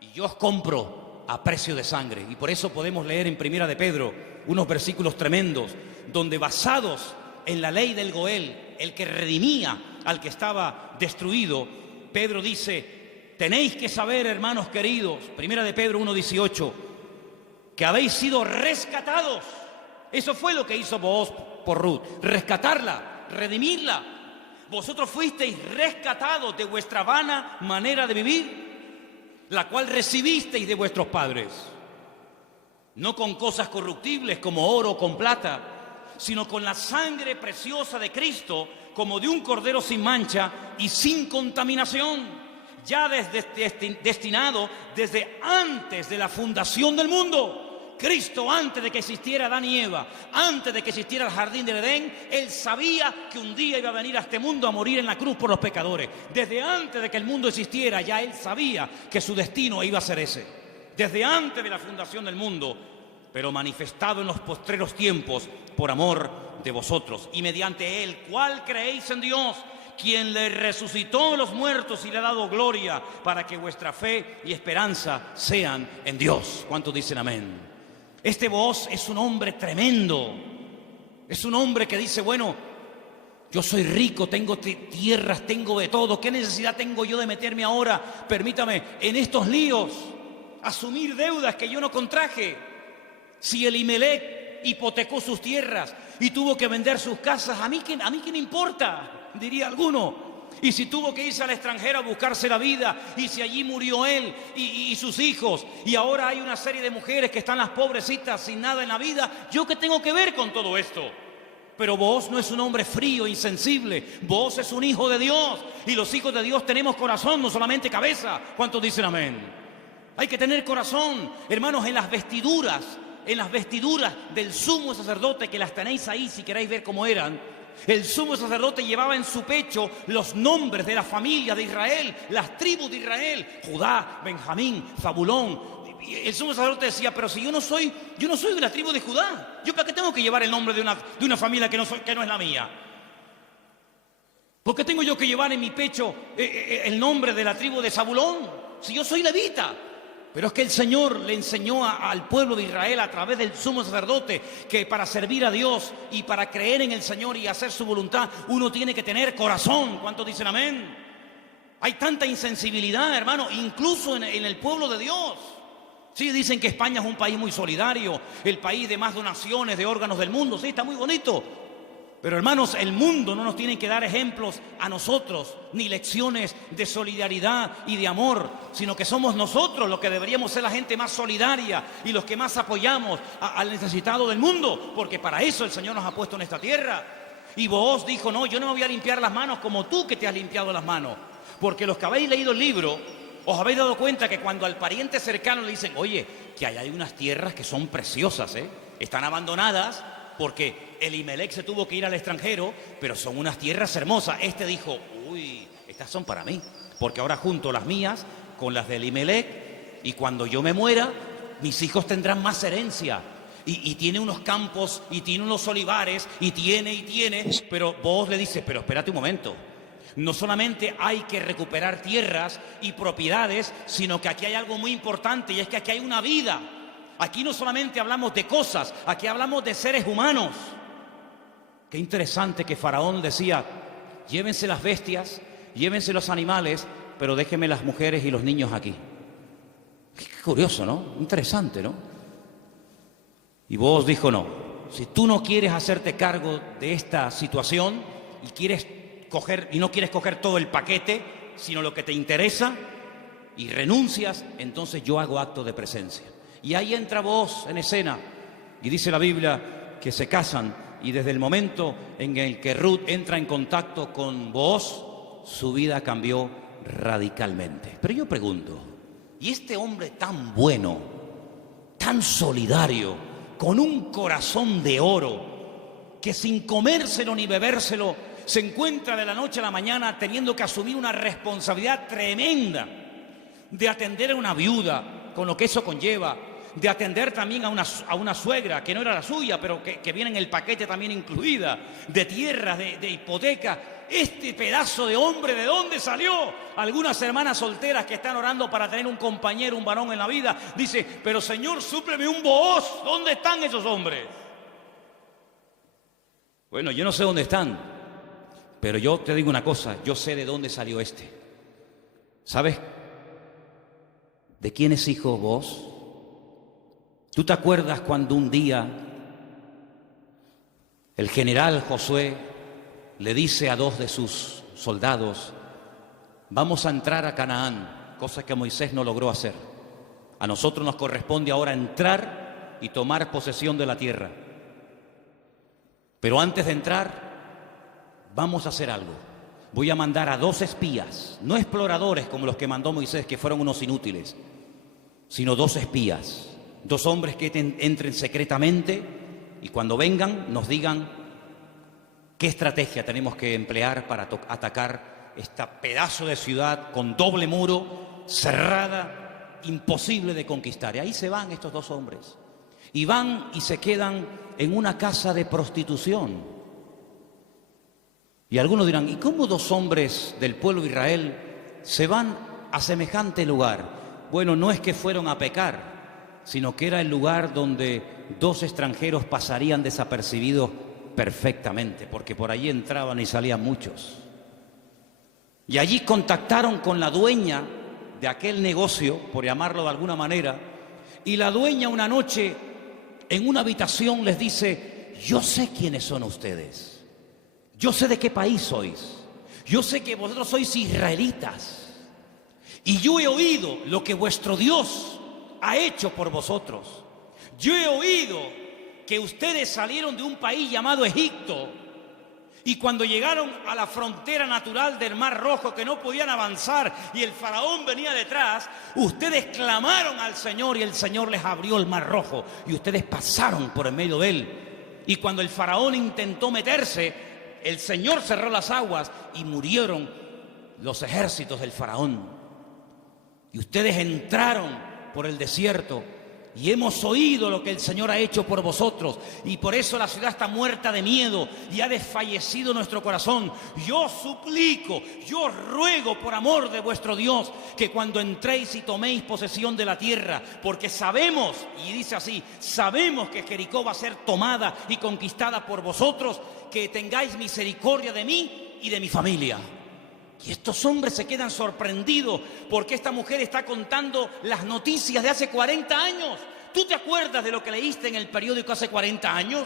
Y yo os compro a precio de sangre. Y por eso podemos leer en Primera de Pedro unos versículos tremendos, donde basados en la ley del Goel, el que redimía al que estaba destruido, Pedro dice, tenéis que saber, hermanos queridos, Primera de Pedro 1:18, que habéis sido rescatados. Eso fue lo que hizo Booz por Ruth, rescatarla, redimirla. Vosotros fuisteis rescatados de vuestra vana manera de vivir, la cual recibisteis de vuestros padres, no con cosas corruptibles como oro o con plata, sino con la sangre preciosa de Cristo, como de un cordero sin mancha y sin contaminación, ya destinado desde antes de la fundación del mundo. Cristo, antes de que existiera Adán y Eva, antes de que existiera el jardín del Edén, Él sabía que un día iba a venir a este mundo a morir en la cruz por los pecadores. Desde antes de que el mundo existiera, ya Él sabía que su destino iba a ser ese. Desde antes de la fundación del mundo, pero manifestado en los postreros tiempos por amor de vosotros. Y mediante Él, ¿cuál creéis en Dios? Quien le resucitó de los muertos y le ha dado gloria, para que vuestra fe y esperanza sean en Dios. ¿Cuántos dicen amén? Este Booz es un hombre tremendo. Es un hombre que dice, bueno, yo soy rico, tengo tierras, tengo de todo. ¿Qué necesidad tengo yo de meterme ahora, permítame, en estos líos? Asumir deudas que yo no contraje. Si Elimelech hipotecó sus tierras y tuvo que vender sus casas, ¿a mí qué me importa? Diría alguno. Y si tuvo que irse al extranjero a buscarse la vida, y si allí murió él y sus hijos, y ahora hay una serie de mujeres que están las pobrecitas sin nada en la vida, ¿yo qué tengo que ver con todo esto? Pero Booz no es un hombre frío, insensible. Booz es un hijo de Dios. Y los hijos de Dios tenemos corazón, no solamente cabeza. ¿Cuántos dicen amén? Hay que tener corazón. Hermanos, en las vestiduras del sumo sacerdote, que las tenéis ahí si queréis ver cómo eran, el sumo sacerdote llevaba en su pecho los nombres de la familia de Israel, las tribus de Israel: Judá, Benjamín, Zabulón. Y el sumo sacerdote decía: pero si yo no soy de la tribu de Judá, ¿yo para qué tengo que llevar el nombre de una familia que no es la mía? ¿Por qué tengo yo que llevar en mi pecho el nombre de la tribu de Zabulón, si yo soy levita? Pero es que el Señor le enseñó al pueblo de Israel a través del sumo sacerdote que para servir a Dios y para creer en el Señor y hacer su voluntad, uno tiene que tener corazón. ¿Cuántos dicen amén? Hay tanta insensibilidad, hermano, incluso en el pueblo de Dios. Sí, dicen que España es un país muy solidario, el país de más donaciones de órganos del mundo. Sí, está muy bonito. Pero hermanos, el mundo no nos tiene que dar ejemplos a nosotros, ni lecciones de solidaridad y de amor, sino que somos nosotros los que deberíamos ser la gente más solidaria y los que más apoyamos al necesitado del mundo, porque para eso el Señor nos ha puesto en esta tierra. Y Booz dijo: no, yo no me voy a limpiar las manos como tú que te has limpiado las manos, porque los que habéis leído el libro os habéis dado cuenta que cuando al pariente cercano le dicen: oye, que hay unas tierras que son preciosas, están abandonadas, porque Elimelech se tuvo que ir al extranjero, pero son unas tierras hermosas. Este dijo: uy, estas son para mí, porque ahora junto las mías con las de Elimelech, y cuando yo me muera, mis hijos tendrán más herencia. Y tiene unos campos, y tiene unos olivares, y tiene. Pero Booz le dice: pero espérate un momento. No solamente hay que recuperar tierras y propiedades, sino que aquí hay algo muy importante, y es que aquí hay una vida. Aquí no solamente hablamos de cosas, aquí hablamos de seres humanos. Qué interesante que Faraón decía: llévense las bestias, llévense los animales, pero déjenme las mujeres y los niños aquí. Qué curioso, ¿no? Interesante, ¿no? Y Booz dijo: no, si tú no quieres hacerte cargo de esta situación y no quieres coger todo el paquete, sino lo que te interesa, y renuncias, entonces yo hago acto de presencia. Y ahí entra Booz en escena, y dice la Biblia que se casan, y desde el momento en el que Ruth entra en contacto con Booz, su vida cambió radicalmente. Pero yo pregunto, ¿y este hombre tan bueno, tan solidario, con un corazón de oro, que sin comérselo ni bebérselo, se encuentra de la noche a la mañana teniendo que asumir una responsabilidad tremenda de atender a una viuda, con lo que eso conlleva, de atender también a una suegra que no era la suya, pero que viene en el paquete también incluida, de tierras, de hipoteca? Este pedazo de hombre, ¿de dónde salió? Algunas hermanas solteras que están orando para tener un compañero, un varón en la vida, dice: pero Señor, súpleme un Booz. ¿Dónde están esos hombres? Bueno, yo no sé dónde están, pero yo te digo una cosa, yo sé de dónde salió este. ¿Sabes de quién es hijo Booz? ¿Tú te acuerdas cuando un día el general Josué le dice a 2 de sus soldados: vamos a entrar a Canaán, cosa que Moisés no logró hacer? A nosotros nos corresponde ahora entrar y tomar posesión de la tierra. Pero antes de entrar, vamos a hacer algo. Voy a mandar a 2 espías, no exploradores como los que mandó Moisés, que fueron unos inútiles, sino 2 espías, 2 hombres que entren secretamente y cuando vengan nos digan qué estrategia tenemos que emplear para atacar este pedazo de ciudad con doble muro, cerrada, imposible de conquistar. Y ahí se van estos 2 hombres. Y van y se quedan en una casa de prostitución. Y algunos dirán: ¿y cómo 2 hombres del pueblo de Israel se van a semejante lugar? Bueno, no es que fueron a pecar, sino que era el lugar donde 2 extranjeros pasarían desapercibidos perfectamente, porque por allí entraban y salían muchos. Y allí contactaron con la dueña de aquel negocio, por llamarlo de alguna manera, y la dueña una noche en una habitación les dice: yo sé quiénes son ustedes, yo sé de qué país sois, yo sé que vosotros sois israelitas, y yo he oído lo que vuestro Dios ha hecho por vosotros. Yo he oído que ustedes salieron de un país llamado Egipto y cuando llegaron a la frontera natural del Mar Rojo, que no podían avanzar y el faraón venía detrás, ustedes clamaron al Señor y el Señor les abrió el Mar Rojo y ustedes pasaron por en medio de él. Y cuando el faraón intentó meterse, el Señor cerró las aguas y murieron los ejércitos del faraón. Y ustedes entraron por el desierto y hemos oído lo que el Señor ha hecho por vosotros y por eso la ciudad está muerta de miedo y ha desfallecido nuestro corazón. Yo suplico, yo ruego por amor de vuestro Dios que cuando entréis y toméis posesión de la tierra, porque sabemos, y dice así, sabemos que Jericó va a ser tomada y conquistada por vosotros, que tengáis misericordia de mí y de mi familia. Y estos hombres se quedan sorprendidos porque esta mujer está contando las noticias de hace 40 años. ¿Tú te acuerdas de lo que leíste en el periódico hace 40 años?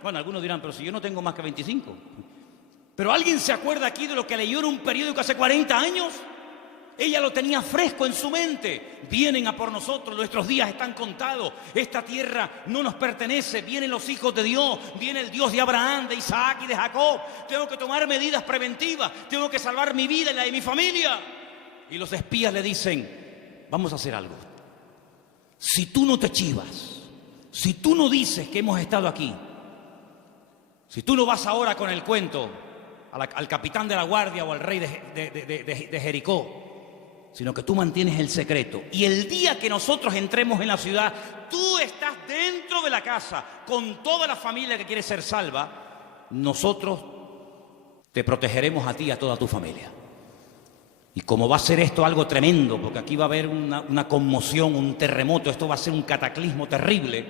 Bueno, algunos dirán, pero si yo no tengo más que 25. ¿Pero alguien se acuerda aquí de lo que leyó en un periódico hace 40 años? Ella lo tenía fresco en su mente. Vienen a por nosotros, nuestros días están contados. Esta tierra no nos pertenece. Vienen los hijos de Dios, viene el Dios de Abraham, de Isaac y de Jacob. Tengo que tomar medidas preventivas, tengo que salvar mi vida y la de mi familia. Y los espías le dicen, vamos a hacer algo. Si tú no te chivas, si tú no dices que hemos estado aquí, si tú no vas ahora con el cuento al capitán de la guardia o al rey de Jericó, sino que tú mantienes el secreto, y el día que nosotros entremos en la ciudad, tú estás dentro de la casa con toda la familia que quiere ser salva, nosotros te protegeremos a ti y a toda tu familia. Y como va a ser esto algo tremendo, porque aquí va a haber una conmoción, un terremoto, esto va a ser un cataclismo terrible,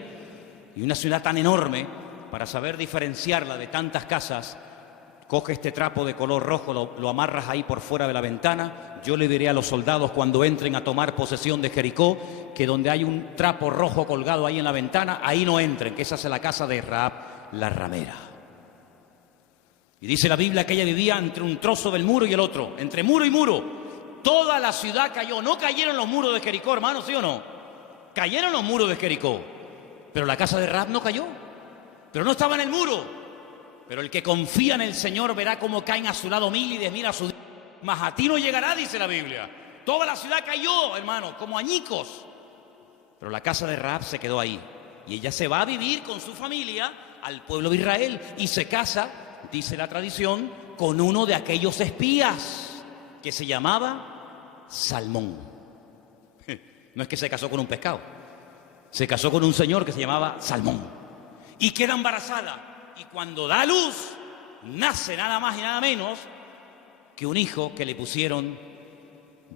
y una ciudad tan enorme, para saber diferenciarla de tantas casas, coge este trapo de color rojo, lo amarras ahí por fuera de la ventana. Yo le diré a los soldados cuando entren a tomar posesión de Jericó, que donde hay un trapo rojo colgado ahí en la ventana, ahí no entren, que esa es la casa de Rahab, la ramera. Y dice la Biblia que ella vivía entre un trozo del muro y el otro, entre muro y muro. Toda la ciudad cayó, no cayeron los muros de Jericó, hermano, ¿sí o no? Cayeron los muros de Jericó, pero la casa de Rahab no cayó, pero no estaba en el muro. Pero el que confía en el Señor verá cómo caen a su lado 1000 y 10.000 a su día. Mas a ti no llegará, dice la Biblia. Toda la ciudad cayó, hermano, como añicos. Pero la casa de Rahab se quedó ahí. Y ella se va a vivir con su familia al pueblo de Israel. Y se casa, dice la tradición, con uno de aquellos espías que se llamaba Salmón. No es que se casó con un pescado. Se casó con un señor que se llamaba Salmón. Y queda embarazada. Y cuando da luz, nace nada más y nada menos que un hijo que le pusieron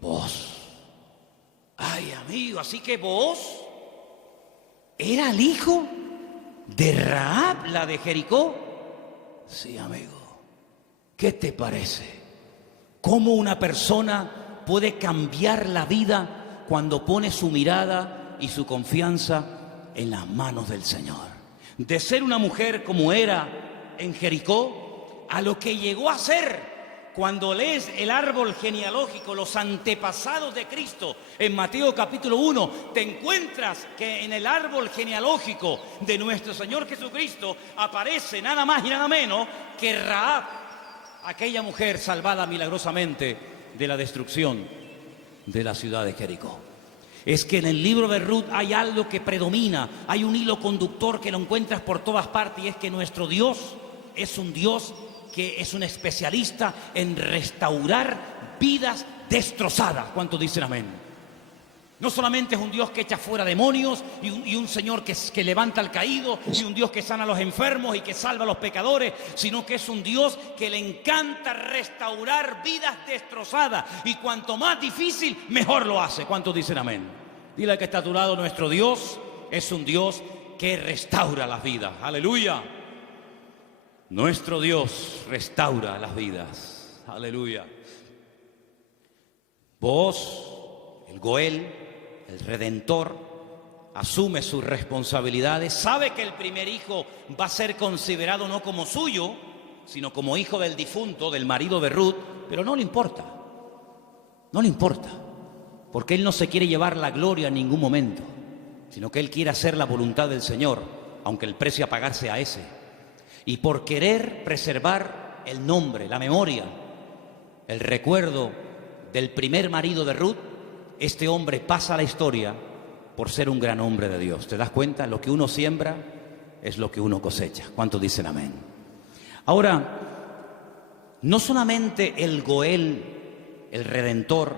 Booz. Ay, amigo, así que Booz era el hijo de Rahab, la de Jericó. Sí, amigo. ¿Qué te parece? ¿Cómo una persona puede cambiar la vida cuando pone su mirada y su confianza en las manos del Señor? De ser una mujer como era en Jericó, a lo que llegó a ser cuando lees el árbol genealógico, los antepasados de Cristo, en Mateo capítulo 1, te encuentras que en el árbol genealógico de nuestro Señor Jesucristo aparece nada más y nada menos que Rahab, aquella mujer salvada milagrosamente de la destrucción de la ciudad de Jericó. Es que en el libro de Ruth hay algo que predomina, hay un hilo conductor que lo encuentras por todas partes, y es que nuestro Dios es un Dios que es un especialista en restaurar vidas destrozadas. ¿Cuántos dicen amén? No solamente es un Dios que echa fuera demonios y un Señor que levanta al caído, y un Dios que sana a los enfermos y que salva a los pecadores, sino que es un Dios que le encanta restaurar vidas destrozadas, y cuanto más difícil, mejor lo hace. ¿Cuántos dicen amén? Dile al que está a tu lado, nuestro Dios es un Dios que restaura las vidas. ¡Aleluya! Nuestro Dios restaura las vidas. ¡Aleluya! Vos, el Goel, el Redentor, asume sus responsabilidades, sabe que el primer hijo va a ser considerado no como suyo, sino como hijo del difunto, del marido de Ruth, pero no le importa, porque él no se quiere llevar la gloria en ningún momento, sino que él quiere hacer la voluntad del Señor. aunque el precio a pagar sea ese. Y por querer preservar el nombre, la memoria, el recuerdo del primer marido de Ruth, este hombre pasa a la historia por ser un gran hombre de Dios. ¿Te das cuenta? Lo que uno siembra es lo que uno cosecha. ¿Cuántos dicen amén? Ahora, no solamente el Goel, el Redentor,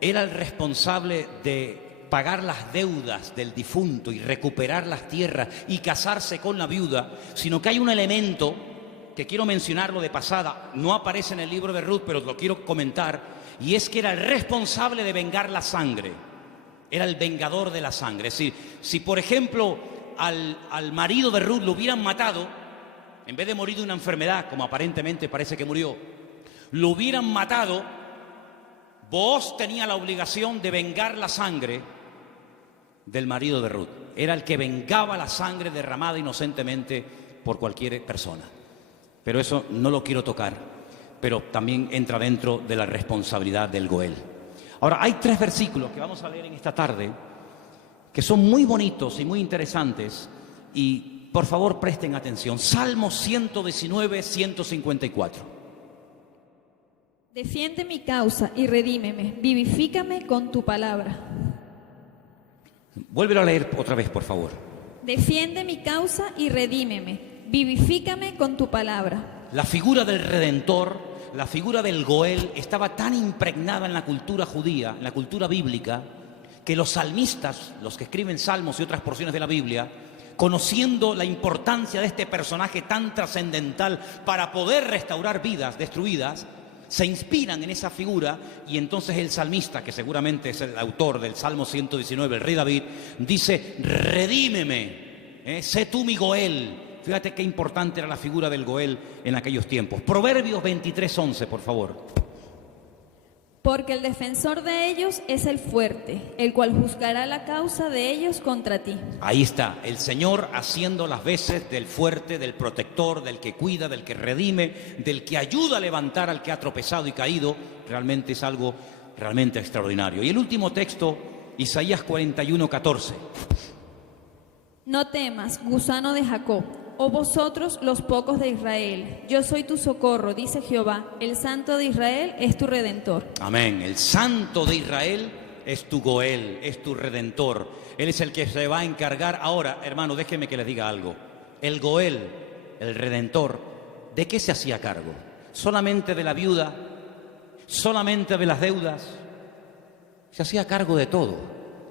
era el responsable de pagar las deudas del difunto y recuperar las tierras y casarse con la viuda, sino que hay un elemento que quiero mencionarlo de pasada, no aparece en el libro de Ruth, pero lo quiero comentar, y es que era el responsable de vengar la sangre, era el vengador de la sangre. Es decir, si por ejemplo al marido de Ruth lo hubieran matado, en vez de morir de una enfermedad, como aparentemente parece que murió, lo hubieran matado, Booz tenía la obligación de vengar la sangre del marido de Ruth. Era el que vengaba la sangre derramada inocentemente por cualquier persona. Pero eso no lo quiero tocar, pero también entra dentro de la responsabilidad del Goel. Ahora, hay 3 versículos que vamos a leer en esta tarde que son muy bonitos y muy interesantes, y por favor presten atención. Salmo 119, 154. Defiende mi causa y redímeme, vivifícame con tu palabra. Vuélvelo a leer otra vez, por favor. Defiende mi causa y redímeme, vivifícame con tu palabra. La figura del Redentor, la figura del Goel, estaba tan impregnada en la cultura judía, en la cultura bíblica, que los salmistas, los que escriben salmos y otras porciones de la Biblia, conociendo la importancia de este personaje tan trascendental para poder restaurar vidas destruidas, se inspiran en esa figura, y entonces el salmista, que seguramente es el autor del Salmo 119, el rey David, dice: redímeme, sé tú mi Goel. Fíjate qué importante era la figura del Goel en aquellos tiempos. Proverbios 23:11, por favor. Porque el defensor de ellos es el fuerte, el cual juzgará la causa de ellos contra ti. Ahí está, el Señor haciendo las veces del fuerte, del protector, del que cuida, del que redime, del que ayuda a levantar al que ha tropezado y caído. Realmente es algo realmente extraordinario. Y el último texto, Isaías 41:14. No temas, gusano de Jacob, oh vosotros los pocos de Israel. Yo soy tu socorro, dice Jehová, el Santo de Israel es tu Redentor. Amén. El Santo de Israel es tu Goel, es tu Redentor. Él es el que se va a encargar. Ahora, hermano, déjenme que les diga algo. El Goel, el Redentor, ¿de qué se hacía cargo? ¿Solamente de la viuda? ¿Solamente de las deudas? Se hacía cargo de todo.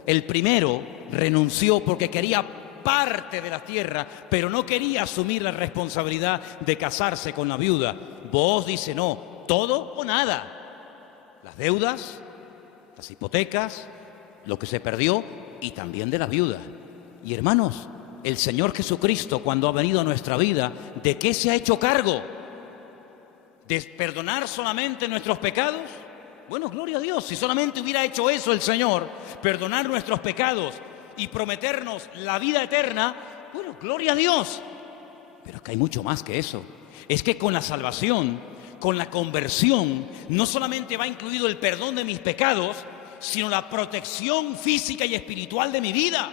El primero renunció porque quería parte de la tierra, pero no quería asumir la responsabilidad de casarse con la viuda. Booz dice: no, todo o nada. Las deudas, las hipotecas, lo que se perdió, y también de la viuda. Y hermanos, el Señor Jesucristo, cuando ha venido a nuestra vida, ¿de qué se ha hecho cargo? ¿De perdonar solamente nuestros pecados? Bueno, gloria a Dios, si solamente hubiera hecho eso el Señor, perdonar nuestros pecados y prometernos la vida eterna, bueno, gloria a Dios. Pero es que hay mucho más que eso. Es que con la salvación, con la conversión, no solamente va incluido el perdón de mis pecados, sino la protección física y espiritual de mi vida.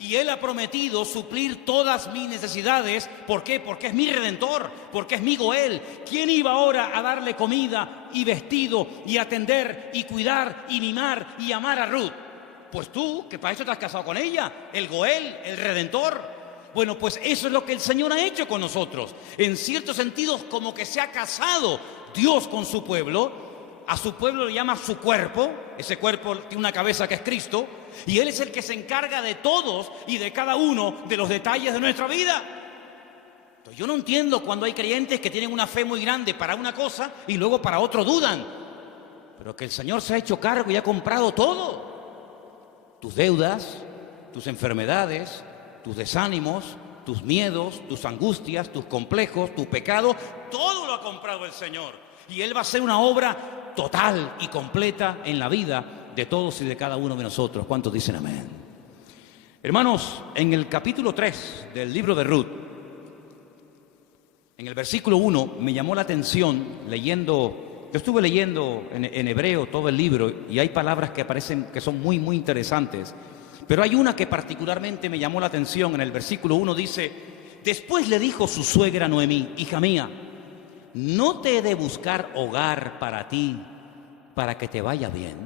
Y Él ha prometido suplir todas mis necesidades. ¿Por qué? Porque es mi Redentor, porque es mi Goel. ¿Quién iba ahora a darle comida y vestido y atender y cuidar y mimar y amar a Ruth? Pues tú, que para eso te has casado con ella, el Goel, el Redentor. Bueno, pues eso es lo que el Señor ha hecho con nosotros. En ciertos sentidos, como que se ha casado Dios con su pueblo. A su pueblo le llama su cuerpo. Ese cuerpo tiene una cabeza que es Cristo. Y Él es el que se encarga de todos y de cada uno de los detalles de nuestra vida. Entonces, yo no entiendo cuando hay creyentes que tienen una fe muy grande para una cosa y luego para otro dudan. Pero que el Señor se ha hecho cargo y ha comprado todo. Tus deudas, tus enfermedades, tus desánimos, tus miedos, tus angustias, tus complejos, tu pecado, todo lo ha comprado el Señor. Y Él va a hacer una obra total y completa en la vida de todos y de cada uno de nosotros. ¿Cuántos dicen amén? Hermanos, en el capítulo 3 del libro de Ruth, en el versículo 1, me llamó la atención leyendo. Yo estuve leyendo en hebreo todo el libro y hay palabras que aparecen que son muy, muy interesantes. Pero hay una que particularmente me llamó la atención. En el versículo 1 dice: después le dijo su suegra Noemí: hija mía, ¿no te he de buscar hogar para ti, para que te vaya bien?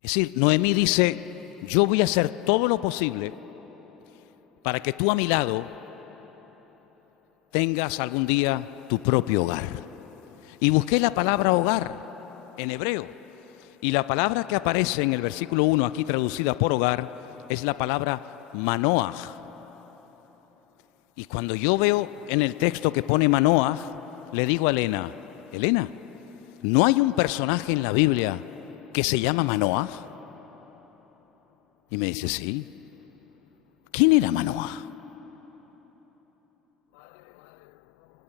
Es decir, Noemí dice: yo voy a hacer todo lo posible para que tú a mi lado tengas algún día tu propio hogar. Y busqué la palabra hogar en hebreo, y la palabra que aparece en el versículo 1, aquí traducida por hogar, es la palabra Manoah. Y cuando yo veo en el texto que pone Manoah, le digo a Elena: Elena, ¿no hay un personaje en la Biblia que se llama Manoah? Y me dice: sí. ¿Quién era Manoah?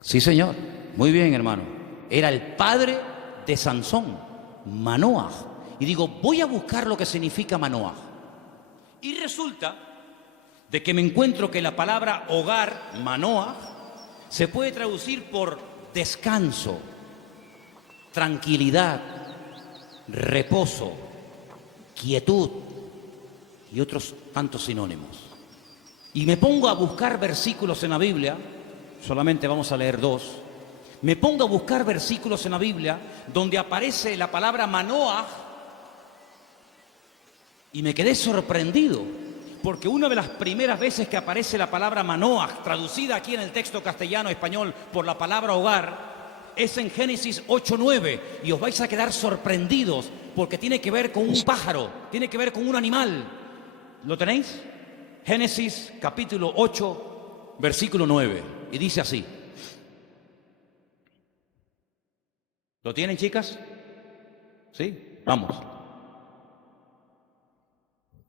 Sí, señor. Muy bien, hermano. Era el padre de Sansón, Manoah. Y digo, voy a buscar lo que significa Manoah. Y resulta de que me encuentro que la palabra hogar, Manoah, se puede traducir por descanso, tranquilidad, reposo, quietud y otros tantos sinónimos. Y me pongo a buscar versículos en la Biblia, solamente vamos a leer 2. Me pongo a buscar versículos en la Biblia donde aparece la palabra Manoah y me quedé sorprendido, porque una de las primeras veces que aparece la palabra Manoah, traducida aquí en el texto castellano-español por la palabra hogar, es en Génesis 8:9, y os vais a quedar sorprendidos porque tiene que ver con un pájaro, tiene que ver con un animal. ¿Lo tenéis? Génesis capítulo 8, versículo 9, y dice así. ¿Lo tienen, chicas? ¿Sí? Vamos.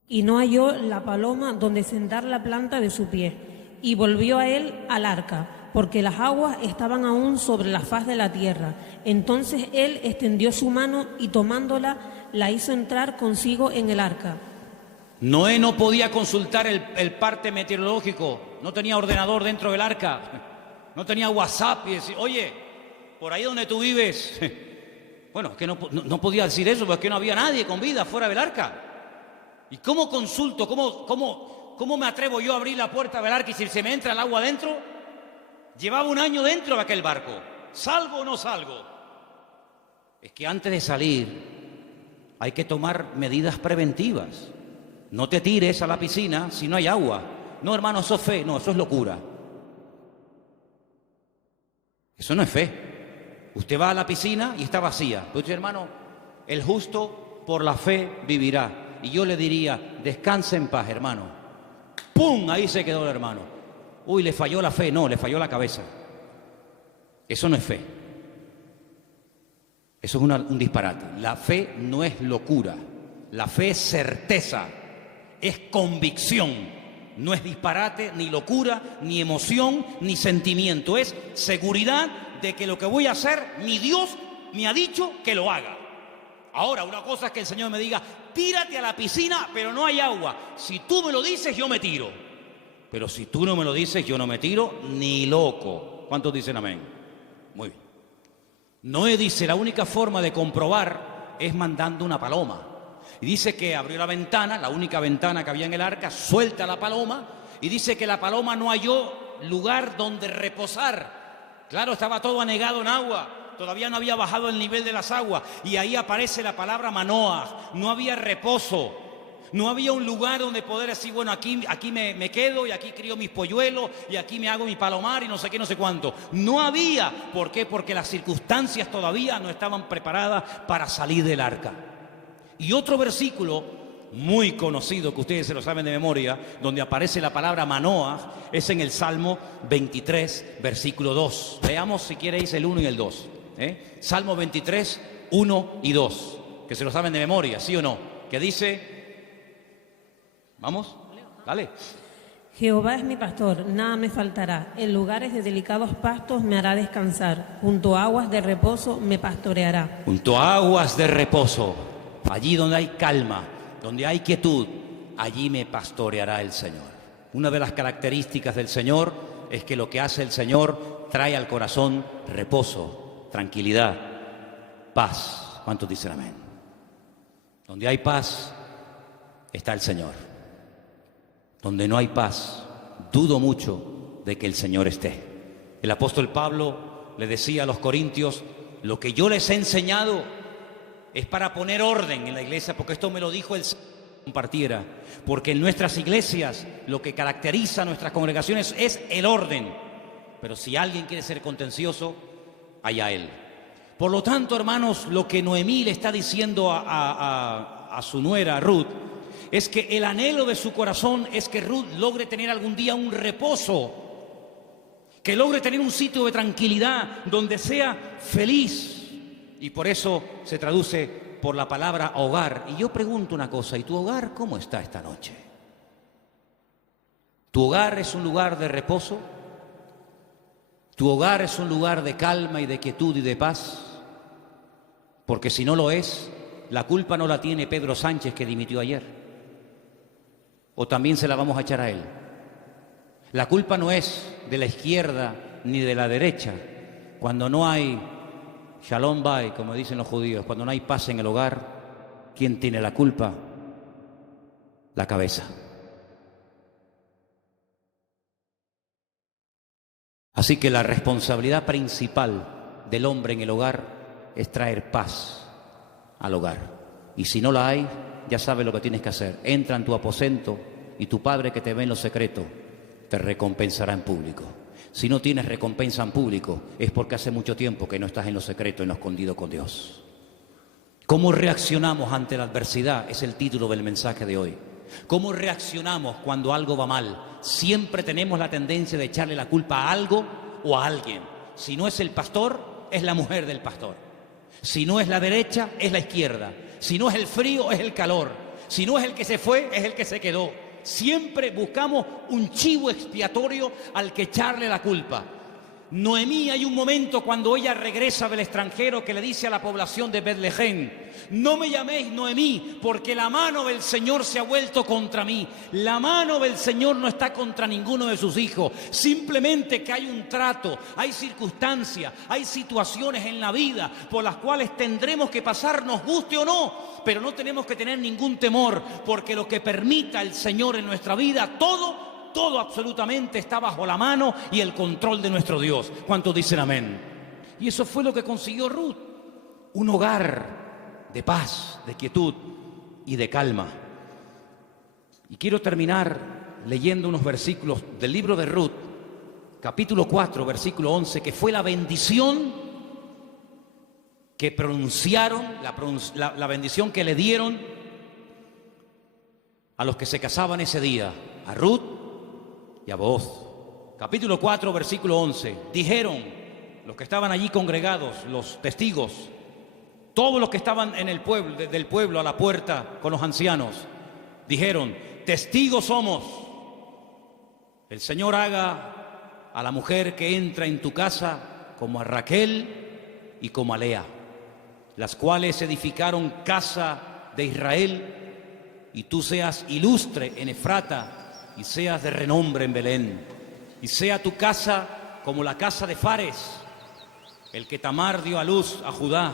Y no halló la paloma donde sentar la planta de su pie, y volvió a él al arca, porque las aguas estaban aún sobre la faz de la tierra. Entonces él extendió su mano y tomándola, la hizo entrar consigo en el arca. Noé no podía consultar el parte meteorológico, no tenía ordenador dentro del arca, no tenía WhatsApp y decir: oye, por ahí donde tú vives. Bueno, es que no podía decir eso, porque no había nadie con vida fuera del arca. ¿Y cómo consulto? ¿Cómo me atrevo yo a abrir la puerta del arca y si se me entra el agua dentro? Llevaba un año dentro de aquel barco. ¿Salgo o no salgo? Es que antes de salir hay que tomar medidas preventivas. No te tires a la piscina si no hay agua. No, hermano, eso es fe. No, eso es locura. Eso no es fe. Usted va a la piscina y está vacía. Pero usted, hermano, el justo por la fe vivirá. Y yo le diría: descanse en paz, hermano. ¡Pum! Ahí se quedó el hermano. Uy, le falló la fe. No, le falló la cabeza. Eso no es fe. Eso es un disparate. La fe no es locura. La fe es certeza, es convicción. No es disparate, ni locura, ni emoción, ni sentimiento. Es seguridad de que lo que voy a hacer, mi Dios me ha dicho que lo haga. Ahora, una cosa es que el Señor me diga: tírate a la piscina, pero no hay agua. Si tú me lo dices, yo me tiro. Pero si tú no me lo dices, yo no me tiro ni loco. ¿Cuántos dicen amén? Muy bien. Noé dice: la única forma de comprobar es mandando una paloma. Y dice que abrió la ventana, la única ventana que había en el arca, suelta la paloma, y dice que la paloma no halló lugar donde reposar. Claro, estaba todo anegado en agua. Todavía no había bajado el nivel de las aguas, y ahí aparece la palabra Manoah. No había reposo, no había un lugar donde poder decir: bueno, aquí me quedo, y aquí crío mis polluelos, y aquí me hago mi palomar, y no sé qué, no sé cuánto. No había. ¿Por qué? Porque las circunstancias todavía no estaban preparadas para salir del arca. Y otro versículo muy conocido, que ustedes se lo saben de memoria, donde aparece la palabra Manoah, es en el Salmo 23, versículo 2. Veamos, si queréis, el 1 y el 2. Salmo 23, 1 y 2, que se lo saben de memoria, ¿sí o no? Que dice, vamos, dale. Jehová es mi pastor, nada me faltará. En lugares de delicados pastos me hará descansar. Junto a aguas de reposo me pastoreará. Junto a aguas de reposo, allí donde hay calma, donde hay quietud, allí me pastoreará el Señor. Una de las características del Señor es que lo que hace el Señor trae al corazón reposo, tranquilidad, paz. ¿Cuántos dicen amén? Donde hay paz está el Señor. Donde no hay paz, dudo mucho de que el Señor esté. El apóstol Pablo le decía a los corintios: lo que yo les he enseñado es para poner orden en la iglesia, porque esto me lo dijo el Señor que compartiera. Porque en nuestras iglesias lo que caracteriza a nuestras congregaciones es el orden. Pero si alguien quiere ser contencioso, allá él. Por lo tanto, hermanos, lo que Noemí le está diciendo a su nuera Ruth es que el anhelo de su corazón es que Ruth logre tener algún día un reposo, que logre tener un sitio de tranquilidad donde sea feliz. Y por eso se traduce por la palabra hogar. Y yo pregunto una cosa: ¿y tu hogar cómo está esta noche? ¿Tu hogar es un lugar de reposo? ¿Tu hogar es un lugar de calma y de quietud y de paz? Porque si no lo es, la culpa no la tiene Pedro Sánchez, que dimitió ayer. ¿O también se la vamos a echar a él? La culpa no es de la izquierda ni de la derecha. Cuando no hay shalom bay, como dicen los judíos, cuando no hay paz en el hogar, ¿quién tiene la culpa? La cabeza. Así que la responsabilidad principal del hombre en el hogar es traer paz al hogar. Y si no la hay, ya sabes lo que tienes que hacer. Entra en tu aposento y tu Padre que te ve en lo secreto te recompensará en público. Si no tienes recompensa en público, es porque hace mucho tiempo que no estás en lo secreto, en lo escondido con Dios. ¿Cómo reaccionamos ante la adversidad? Es el título del mensaje de hoy. ¿Cómo reaccionamos cuando algo va mal? Siempre tenemos la tendencia de echarle la culpa a algo o a alguien. Si no es el pastor, es la mujer del pastor. Si no es la derecha, es la izquierda. Si no es el frío, es el calor. Si no es el que se fue, es el que se quedó. Siempre buscamos un chivo expiatorio al que echarle la culpa. Noemí, hay un momento cuando ella regresa del extranjero que le dice a la población de Betlehem: no me llaméis Noemí, porque la mano del Señor se ha vuelto contra mí. La mano del Señor no está contra ninguno de sus hijos. Simplemente que hay un trato, hay circunstancias, hay situaciones en la vida por las cuales tendremos que pasar, nos guste o no, pero no tenemos que tener ningún temor, porque lo que permita el Señor en nuestra vida, todo absolutamente está bajo la mano y el control de nuestro Dios. ¿Cuántos dicen amén? Y eso fue lo que consiguió Ruth: un hogar de paz, de quietud y de calma. Y quiero terminar leyendo unos versículos del libro de Ruth, capítulo 4, versículo 11, que fue la bendición que pronunciaron, la bendición que le dieron a los que se casaban ese día, a Ruth y a Booz. Capítulo 4, versículo 11. Dijeron los que estaban allí congregados, los testigos, todos los que estaban en el pueblo, del pueblo a la puerta con los ancianos, dijeron: testigos somos. El Señor haga a la mujer que entra en tu casa como a Raquel y como a Lea, las cuales edificaron casa de Israel, y tú seas ilustre en Efrata y seas de renombre en Belén, y sea tu casa como la casa de Fares, el que Tamar dio a luz a Judá,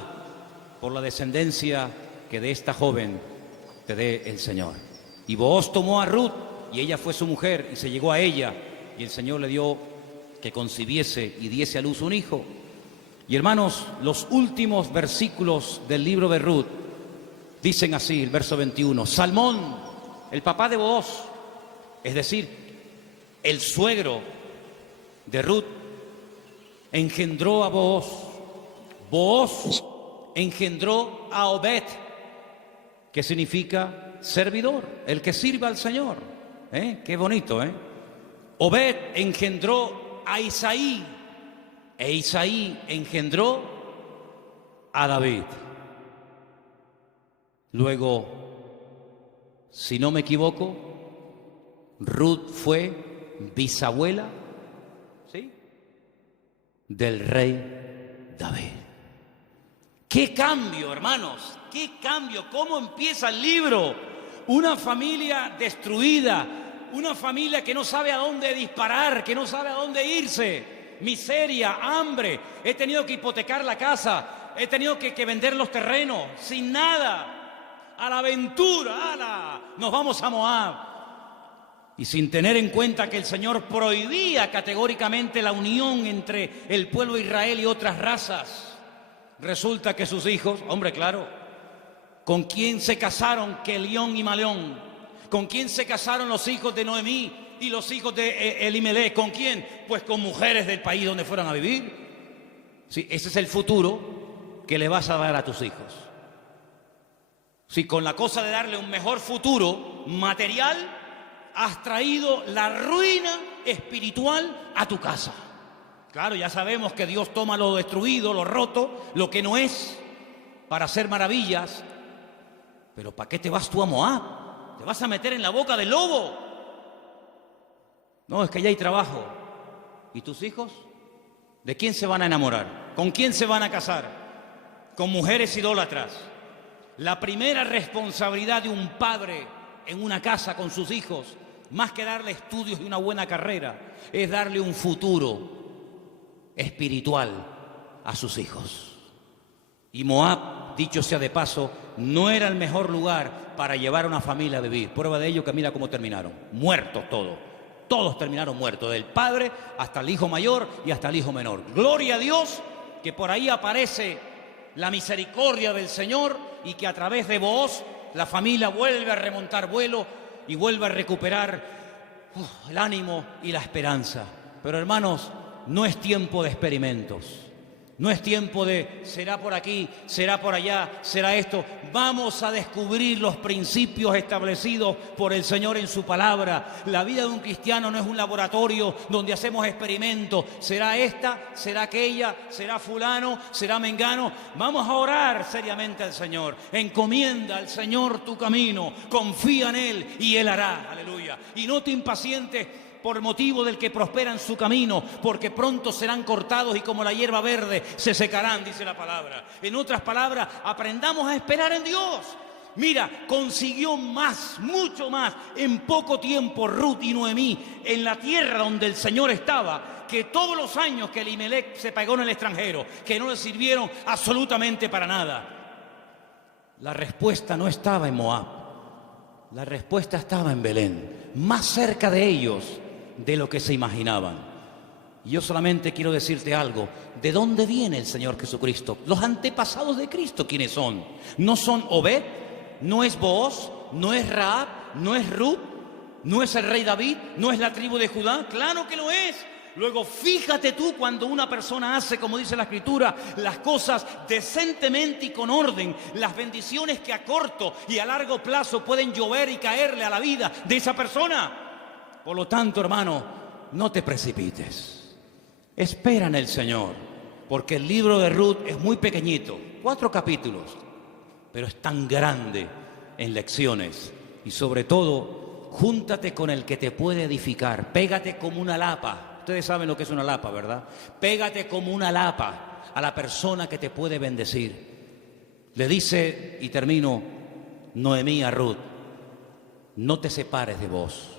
por la descendencia que de esta joven te dé el Señor. Y Booz tomó a Ruth, y ella fue su mujer, y se llegó a ella, y el Señor le dio que concibiese y diese a luz un hijo. Y hermanos, los últimos versículos del libro de Ruth dicen así, el verso 21: Salmón, el papá de Booz, es decir, el suegro de Ruth, engendró a Booz. Booz engendró a Obed, que significa servidor, el que sirva al Señor. Qué bonito, ¿eh? Obed engendró a Isaí, e Isaí engendró a David. Luego, si no me equivoco, Ruth fue bisabuela, ¿sí?, del rey David. ¡Qué cambio, hermanos! ¡Qué cambio! ¿Cómo empieza el libro? Una familia destruida, una familia que no sabe a dónde disparar, que no sabe a dónde irse. Miseria, hambre, he tenido que hipotecar la casa, he tenido que vender los terrenos, sin nada. a la aventura, ¡ala! Nos vamos a Moab. Y sin tener en cuenta que el Señor prohibía categóricamente la unión entre el pueblo de Israel y otras razas, resulta que sus hijos, hombre, claro, ¿con quién se casaron Kelión y Maleón? ¿Con quién se casaron los hijos de Noemí y los hijos de Elimelech? ¿Con quién? Pues con mujeres del país donde fueran a vivir. Sí, ese es el futuro que le vas a dar a tus hijos. Si con la cosa de darle un mejor futuro material, has traído la ruina espiritual a tu casa. Claro, ya sabemos que Dios toma lo destruido, lo roto, lo que no es, para hacer maravillas. Pero ¿para qué te vas tú a Moab? ¿Te vas a meter en la boca del lobo? No, es que ya hay trabajo. ¿Y tus hijos? ¿De quién se van a enamorar? ¿Con quién se van a casar? Con mujeres idólatras. La primera responsabilidad de un padre en una casa con sus hijos, más que darle estudios y una buena carrera, es darle un futuro espiritual a sus hijos. Y Moab, dicho sea de paso, no era el mejor lugar para llevar a una familia a vivir. Prueba de ello que mira cómo terminaron, muertos todos. Todos terminaron muertos, del padre hasta el hijo mayor y hasta el hijo menor. Gloria a Dios que por ahí aparece la misericordia del Señor y que a través de Booz la familia vuelve a remontar vuelo y vuelve a recuperar el ánimo y la esperanza. Pero hermanos, no es tiempo de experimentos. No es tiempo de será por aquí, será por allá, será esto. Vamos a descubrir los principios establecidos por el Señor en su palabra. La vida de un cristiano no es un laboratorio donde hacemos experimentos. Será esta, será aquella, será fulano, será mengano. Vamos a orar seriamente al Señor. Encomienda al Señor tu camino. Confía en Él y Él hará. Aleluya. Y no te impacientes por motivo del que prospera en su camino, porque pronto serán cortados y como la hierba verde se secarán, dice la palabra. En otras palabras, aprendamos a esperar en Dios. Mira, consiguió más, mucho más, en poco tiempo Ruth y Noemí en la tierra donde el Señor estaba, que todos los años que Elimelech se pegó en el extranjero, que no le sirvieron absolutamente para nada. La respuesta no estaba en Moab, la respuesta estaba en Belén, más cerca de ellos de lo que se imaginaban. Y yo solamente quiero decirte algo. ¿De dónde viene el Señor Jesucristo? Los antepasados de Cristo, ¿quiénes son? ¿No son Obed? ¿No es Booz? ¿No es Rahab? ¿No es Ruth? ¿No es el rey David? ¿No es la tribu de Judá? ¡Claro que lo es! Luego, fíjate tú cuando una persona hace, como dice la Escritura, las cosas decentemente y con orden, las bendiciones que a corto y a largo plazo pueden llover y caerle a la vida de esa persona. Por lo tanto, hermano, no te precipites. Espera en el Señor, porque el libro de Ruth es muy pequeñito, 4 capítulos, pero es tan grande en lecciones. Y sobre todo, júntate con el que te puede edificar. Pégate como una lapa. Ustedes saben lo que es una lapa, ¿verdad? Pégate como una lapa a la persona que te puede bendecir. Le dice, y termino, Noemí a Ruth: no te separes de vos.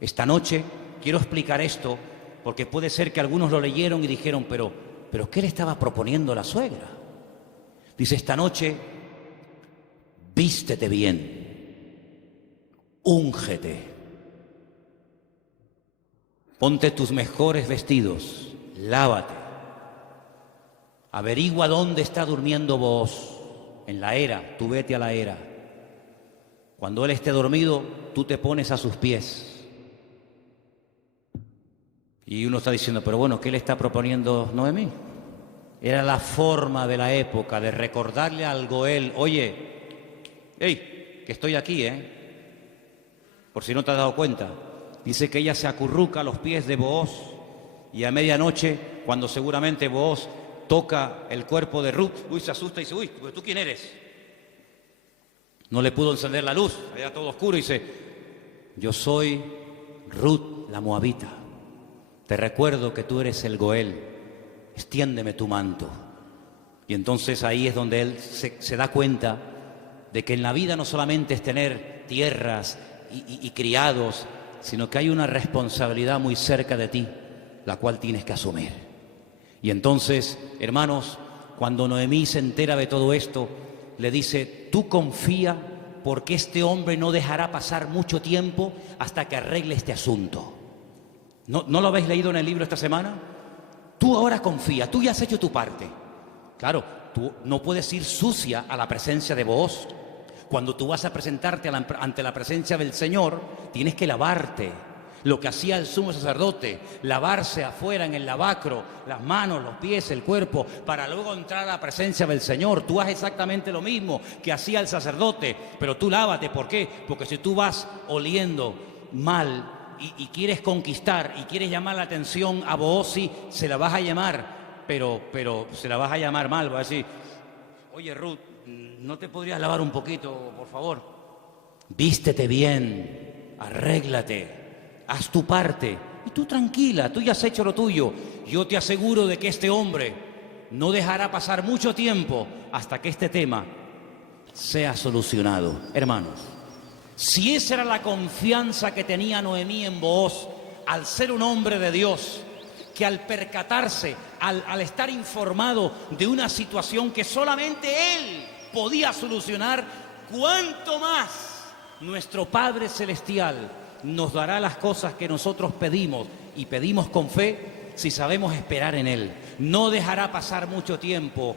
Esta noche quiero explicar esto porque puede ser que algunos lo leyeron y dijeron, pero ¿qué le estaba proponiendo la suegra? Dice, esta noche vístete bien, úngete, ponte tus mejores vestidos, lávate, averigua dónde está durmiendo Booz, en la era, tú vete a la era. Cuando él esté dormido, tú te pones a sus pies. Y uno está diciendo, pero bueno, ¿qué le está proponiendo Noemí? Era la forma de la época de recordarle al Goel, oye, hey, que estoy aquí, por si no te has dado cuenta. Dice que ella se acurruca a los pies de Booz y a medianoche, cuando seguramente Booz toca el cuerpo de Ruth, se asusta y dice, uy, ¿tú quién eres? No le pudo encender la luz, era todo oscuro y dice, yo soy Ruth la moabita. Te recuerdo que tú eres el Goel, extiéndeme tu manto. Y entonces ahí es donde él se da cuenta de que en la vida no solamente es tener tierras y criados, sino que hay una responsabilidad muy cerca de ti, la cual tienes que asumir. Y entonces, hermanos, cuando Noemí se entera de todo esto, le dice, tú confía porque este hombre no dejará pasar mucho tiempo hasta que arregle este asunto. ¿No lo habéis leído en el libro esta semana? Tú ahora confía, tú ya has hecho tu parte. Claro, tú no puedes ir sucia a la presencia de Booz. Cuando tú vas a presentarte ante la presencia del Señor, tienes que lavarte. Lo que hacía el sumo sacerdote, lavarse afuera en el lavacro, las manos, los pies, el cuerpo, para luego entrar a la presencia del Señor. Tú haces exactamente lo mismo que hacía el sacerdote, pero tú lávate. ¿Por qué? Porque si tú vas oliendo mal y quieres conquistar y quieres llamar la atención a Booz, sí, se la vas a llamar, pero se la vas a llamar mal. Vas a decir, oye Ruth, ¿no te podrías lavar un poquito, por favor? Vístete bien, arréglate. Haz tu parte y tú tranquila, tú ya has hecho lo tuyo. Yo te aseguro de que este hombre no dejará pasar mucho tiempo hasta que este tema sea solucionado. Hermanos, si esa era la confianza que tenía Noemí en Booz, al ser un hombre de Dios, que al percatarse, al estar informado de una situación que solamente él podía solucionar, ¿cuánto más nuestro Padre Celestial nos dará las cosas que nosotros pedimos y pedimos con fe si sabemos esperar en Él? No dejará pasar mucho tiempo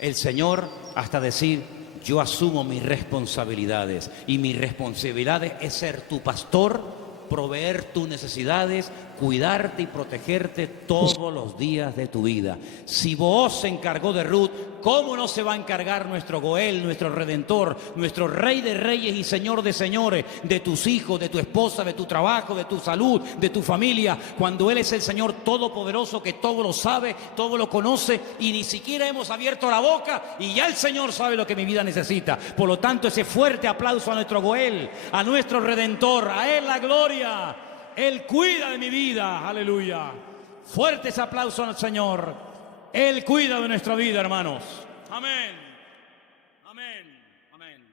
el Señor hasta decir, yo asumo mis responsabilidades y mi responsabilidad es ser tu pastor, proveer tus necesidades, cuidarte y protegerte todos los días de tu vida. Si Booz se encargó de Ruth, ¿cómo no se va a encargar nuestro Goel, nuestro Redentor, nuestro Rey de Reyes y Señor de Señores, de tus hijos, de tu esposa, de tu trabajo, de tu salud, de tu familia, cuando Él es el Señor Todopoderoso que todo lo sabe, todo lo conoce y ni siquiera hemos abierto la boca y ya el Señor sabe lo que mi vida necesita? Por lo tanto, ese fuerte aplauso a nuestro Goel, a nuestro Redentor, a Él la gloria. Él cuida de mi vida, aleluya. Fuerte ese aplauso al Señor. Él cuida de nuestra vida, hermanos. Amén, amén, amén.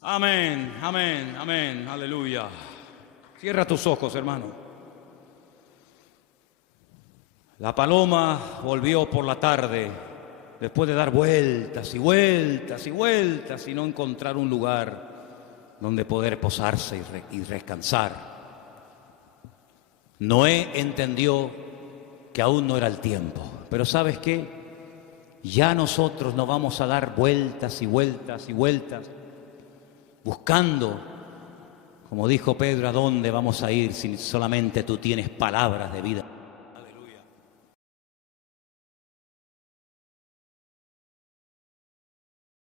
Amén, amén, amén, aleluya. Cierra tus ojos, hermano. La paloma volvió por la tarde, después de dar vueltas y vueltas y vueltas y no encontrar un lugar donde poder posarse y descansar. Noé entendió que aún no era el tiempo, pero ¿sabes qué? Ya nosotros no vamos a dar vueltas y vueltas y vueltas buscando, como dijo Pedro, ¿a dónde vamos a ir si solamente tú tienes palabras de vida?